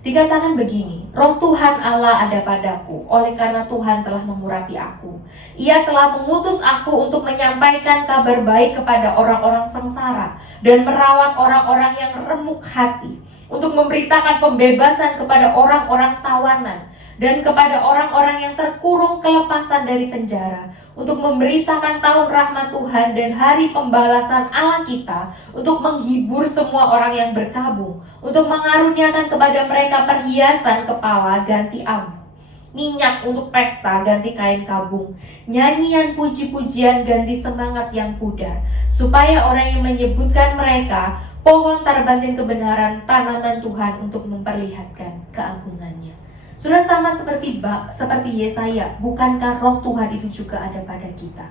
Dikatakan begini, Roh Tuhan Allah ada padaku, oleh karena Tuhan telah mengurapi aku. Ia telah mengutus aku untuk menyampaikan kabar baik kepada orang-orang sengsara dan merawat orang-orang yang remuk hati, untuk memberitakan pembebasan kepada orang-orang tawanan dan kepada orang-orang yang terkurung kelepasan dari penjara, untuk memberitakan tahun rahmat Tuhan dan hari pembalasan Allah kita, untuk menghibur semua orang yang berkabung, untuk mengaruniakan kepada mereka perhiasan kepala ganti abu, minyak untuk pesta ganti kain kabung, nyanyian puji-pujian ganti semangat yang pudar, supaya orang yang menyebutkan mereka pohon tarbantin kebenaran, tanaman Tuhan untuk memperlihatkan keagungannya. Sudah sama seperti Yesaya, bukankah roh Tuhan itu juga ada pada kita?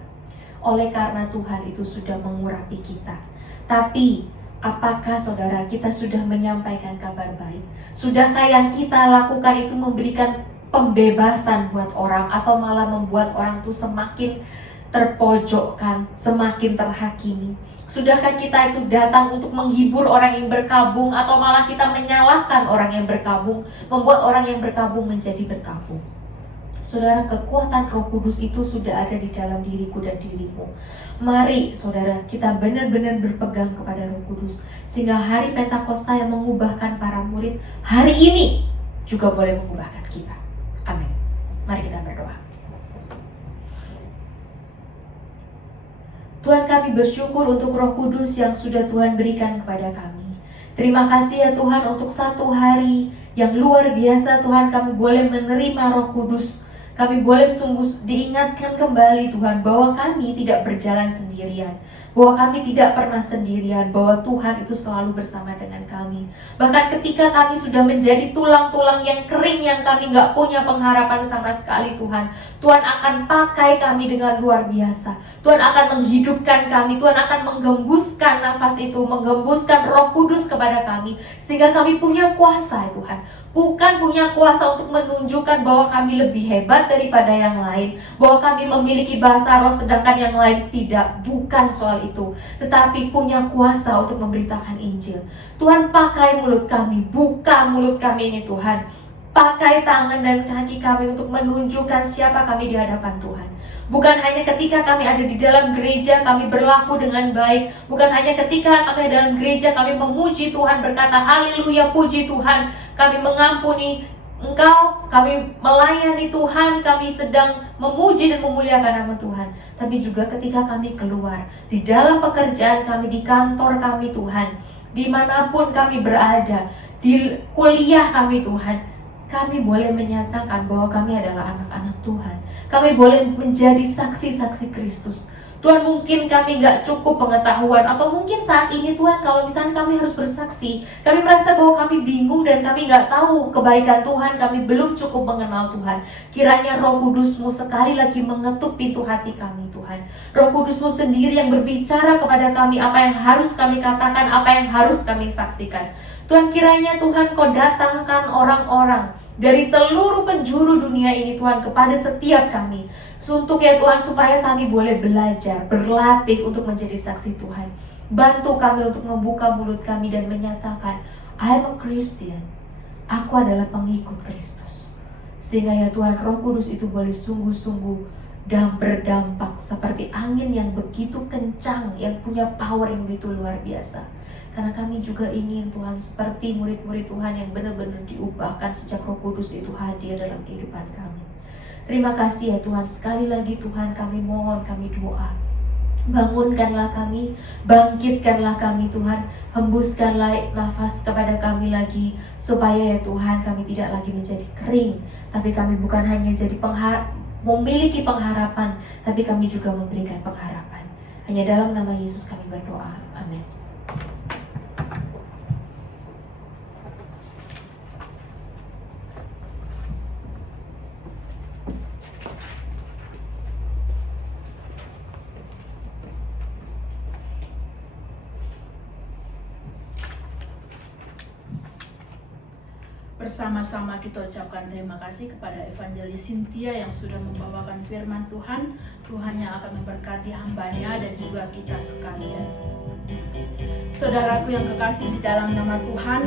Oleh karena Tuhan itu sudah mengurapi kita. Tapi apakah saudara kita sudah menyampaikan kabar baik? Sudahkah yang kita lakukan itu memberikan pembebasan buat orang, atau malah membuat orang tuh semakin terpojokkan, semakin terhakimi? Sudahkah kita itu datang untuk menghibur orang yang berkabung, atau malah kita menyalahkan orang yang berkabung, membuat orang yang berkabung menjadi berkabung? Saudara, kekuatan Roh Kudus itu sudah ada di dalam diriku dan dirimu. Mari saudara, kita benar-benar berpegang kepada Roh Kudus, sehingga hari Pentakosta yang mengubahkan para murid hari ini juga boleh mengubahkan kita. Amin. Mari kita berdoa. Tuhan, kami bersyukur untuk Roh Kudus yang sudah Tuhan berikan kepada kami. Terima kasih ya Tuhan untuk satu hari yang luar biasa Tuhan, kami boleh menerima Roh Kudus. Kami boleh sungguh diingatkan kembali Tuhan bahwa kami tidak berjalan sendirian, bahwa kami tidak pernah sendirian, bahwa Tuhan itu selalu bersama dengan kami. Bahkan ketika kami sudah menjadi tulang-tulang yang kering, yang kami gak punya pengharapan sama sekali Tuhan, Tuhan akan pakai kami dengan luar biasa. Tuhan akan menghidupkan kami, Tuhan akan menggembuskan nafas itu, menggembuskan Roh Kudus kepada kami, sehingga kami punya kuasa Tuhan. Bukan punya kuasa untuk menunjukkan bahwa kami lebih hebat daripada yang lain, bahwa kami memiliki bahasa roh sedangkan yang lain tidak. Bukan soal itu, tetapi punya kuasa untuk memberitakan Injil. Tuhan, pakai mulut kami, buka mulut kami ini Tuhan. Pakai tangan dan kaki kami untuk menunjukkan siapa kami di hadapan Tuhan. Bukan hanya ketika kami ada di dalam gereja kami berlaku dengan baik. Bukan hanya ketika kami ada dalam gereja kami memuji Tuhan, berkata haleluya, puji Tuhan, kami mengampuni Engkau, kami melayani Tuhan, kami sedang memuji dan memuliakan nama Tuhan. Tapi juga ketika kami keluar, di dalam pekerjaan kami, di kantor kami Tuhan, dimanapun kami berada, di kuliah kami Tuhan, kami boleh menyatakan bahwa kami adalah anak-anak Tuhan. Kami boleh menjadi saksi-saksi Kristus. Tuhan, mungkin kami gak cukup pengetahuan, atau mungkin saat ini Tuhan, kalau misalnya kami harus bersaksi, kami merasa bahwa kami bingung dan kami gak tahu kebaikan Tuhan, kami belum cukup mengenal Tuhan. Kiranya Roh Kudus-Mu sekali lagi mengetuk pintu hati kami Tuhan. Roh Kudus-Mu sendiri yang berbicara kepada kami apa yang harus kami katakan, apa yang harus kami saksikan. Tuhan, kiranya Tuhan Kau datangkan orang-orang dari seluruh penjuru dunia ini Tuhan kepada setiap kami. Untuk ya Tuhan, supaya kami boleh belajar, berlatih untuk menjadi saksi Tuhan. Bantu kami untuk membuka mulut kami dan menyatakan, I'm a Christian. Aku adalah pengikut Kristus. Sehingga ya Tuhan, Roh Kudus itu boleh sungguh-sungguh dan berdampak seperti angin yang begitu kencang, yang punya power yang begitu luar biasa. Karena kami juga ingin Tuhan seperti murid-murid Tuhan yang benar-benar diubahkan sejak Roh Kudus itu hadir dalam kehidupan kami. Terima kasih ya Tuhan, sekali lagi Tuhan kami mohon, kami doa, bangunkanlah kami, bangkitkanlah kami Tuhan, hembuskanlah nafas kepada kami lagi, supaya ya Tuhan kami tidak lagi menjadi kering, tapi kami bukan hanya jadi memiliki pengharapan, tapi kami juga memberikan pengharapan. Hanya dalam nama Yesus kami berdoa, amin. Bersama-sama kita ucapkan terima kasih kepada Evangelis Cynthia yang sudah membawakan firman Tuhan. Tuhan yang akan memberkati hambanya dan juga kita sekalian. Saudaraku yang kekasih di dalam nama Tuhan,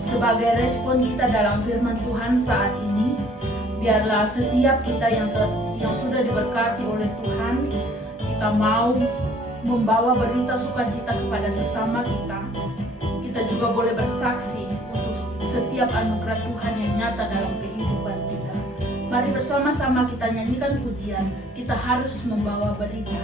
sebagai respon kita dalam firman Tuhan saat ini, biarlah setiap kita yang sudah diberkati oleh Tuhan, kita mau membawa berita sukacita kepada sesama kita. Kita juga boleh bersaksi untuk setiap anugerah Tuhan yang nyata dalam kehidupan kita. Mari bersama-sama kita nyanyikan pujian. Kita harus membawa berita.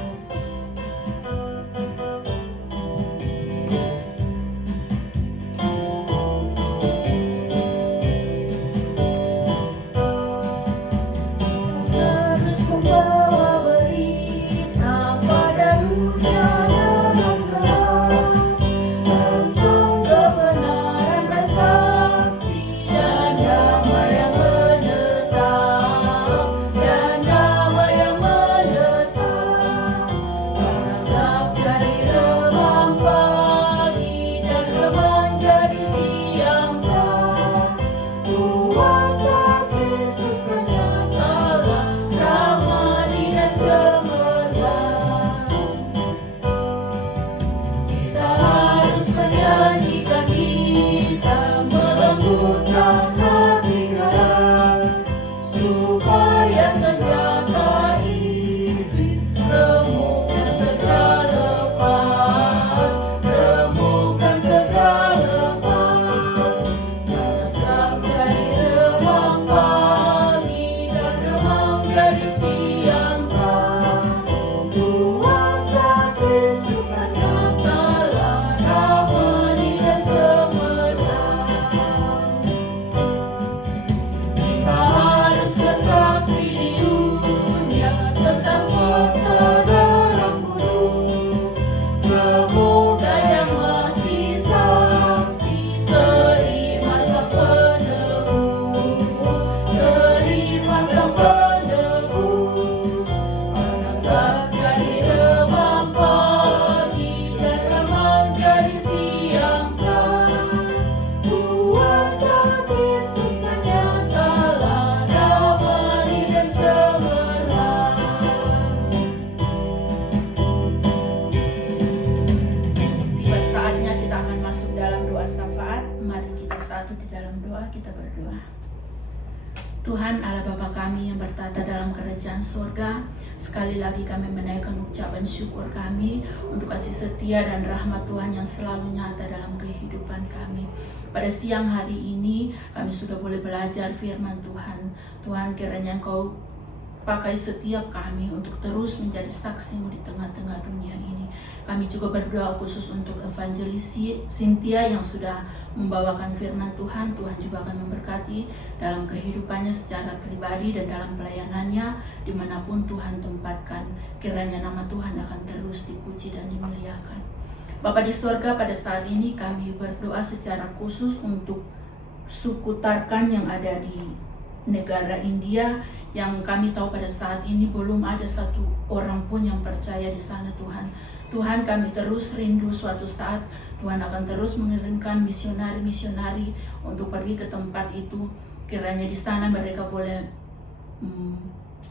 berikan kita melembutkan hati keras, supaya senjata iblis remukkan segera lepas, remukkan segera lepas. Tetap dari remang pagi dan remang dari siang hari, kuasa Kristus nyatalah damai dan cemerlang. Kita harus bersaksi di dunia tentang kuasa darah kudus. Semoga yang masih saksi terima sang penebus, terima sang penebus. Anaklah jadi remang pagi dan remang jadi siang hari, kuasa Kristus nyatalah damai dan cemerlang. Tiba saatnya kita akan masuk dalam doa syafaat. Mari kita satu di dalam doa, kita berdoa. Tuhan Allah Bapa kami yang bertata dalam kerajaan surga, sekali lagi kami menaikkan ucapan syukur kami untuk kasih setia dan rahmat Tuhan yang selalu nyata dalam kehidupan kami. Pada siang hari ini kami sudah boleh belajar firman Tuhan. Tuhan, kiranya Engkau pakai setiap kami untuk terus menjadi saksi-Mu di tengah-tengah dunia ini. Kami juga berdoa khusus untuk Evangelis Cynthia yang sudah membawakan firman Tuhan. Tuhan juga akan memberkati dalam kehidupannya secara pribadi dan dalam pelayanannya dimanapun Tuhan tempatkan. Kiranya nama Tuhan akan terus dipuji dan dimuliakan. Bapa di surga, pada saat ini kami berdoa secara khusus untuk suku Tarkan yang ada di negara India, yang kami tahu pada saat ini belum ada satu orang pun yang percaya di sana. Tuhan, kami terus rindu suatu saat Tuhan akan terus mengirimkan misionari-misionari untuk pergi ke tempat itu. Kiranya di sana mereka boleh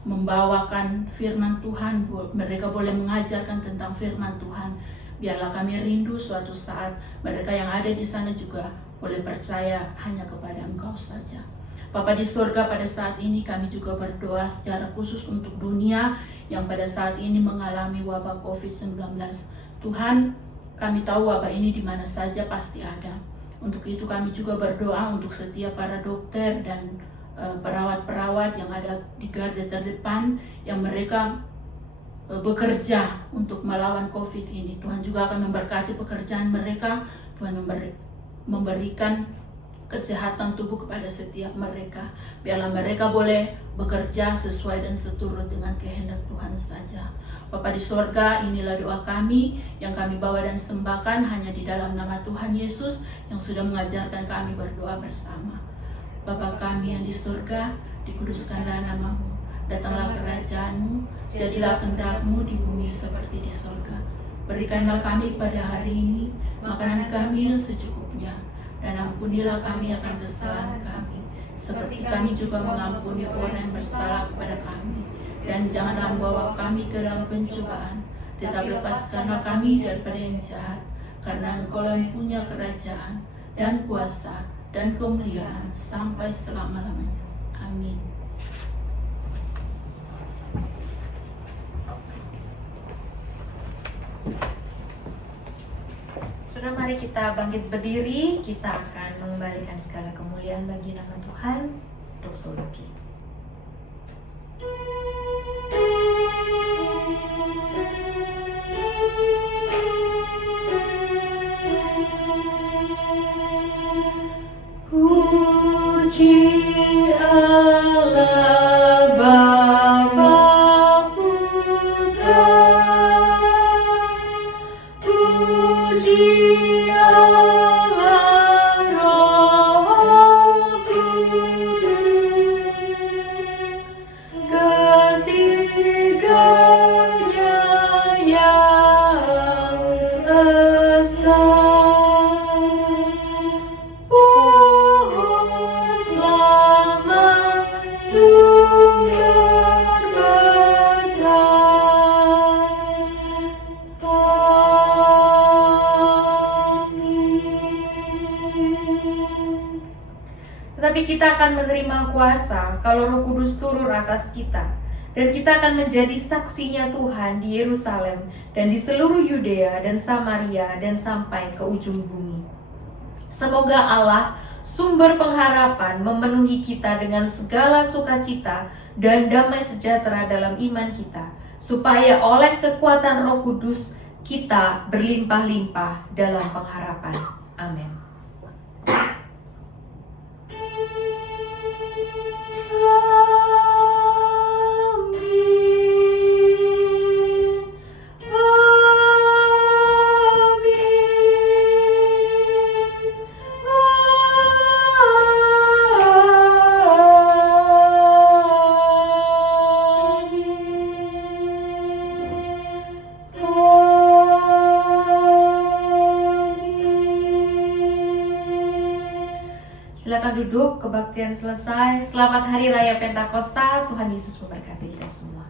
membawakan firman Tuhan, mereka boleh mengajarkan tentang firman Tuhan. Biarlah kami rindu suatu saat mereka yang ada di sana juga boleh percaya hanya kepada Engkau saja. Bapa di surga, pada saat ini kami juga berdoa secara khusus untuk dunia yang pada saat ini mengalami wabah COVID-19. Tuhan, kami tahu wabah ini di mana saja pasti ada. Untuk itu kami juga berdoa untuk setiap para dokter dan perawat-perawat yang ada di garda terdepan, yang mereka bekerja untuk melawan COVID ini. Tuhan juga akan memberkati pekerjaan mereka. Tuhan memberikan kesehatan tubuh kepada setiap mereka. Biarlah mereka boleh bekerja sesuai dan seturut dengan kehendak Tuhan saja. Bapa di sorga, inilah doa kami yang kami bawa dan sembahkan hanya di dalam nama Tuhan Yesus yang sudah mengajarkan kami berdoa bersama. Bapa kami yang di surga, dikuduskanlah nama-Mu. Datanglah kerajaan-Mu, jadilah kehendak-Mu di bumi seperti di surga. Berikanlah kami pada hari ini makanan kami yang secukupnya, dan ampunilah kami akan kesalahan kami, seperti kami juga mengampuni orang yang bersalah kepada kami. Dan janganlah membawa kami ke dalam pencobaan, tetapi lepaskanlah kami daripada yang jahat, karena Engkau yang punya kerajaan, dan kuasa, dan kemuliaan, sampai selama-lamanya. Amin. Saudara, mari kita bangkit berdiri. Kita akan mengembalikan segala kemuliaan bagi nama Tuhan. Doksologi. Puji Allah Bapa Putra, puji Allah Roh Kudus, ketiganya yang esa. Selamat tetapi kita akan menerima kuasa kalau Roh Kudus turun atas kita. Dan kita akan menjadi saksinya Tuhan di Yerusalem dan di seluruh Yudea dan Samaria dan sampai ke ujung bumi. Semoga Allah, sumber pengharapan, memenuhi kita dengan segala sukacita dan damai sejahtera dalam iman kita, supaya oleh kekuatan Roh Kudus kita berlimpah-limpah dalam pengharapan. Amin. Silakan duduk, kebaktian selesai. Selamat Hari Raya Pentakosta. Tuhan Yesus memberkati kita semua.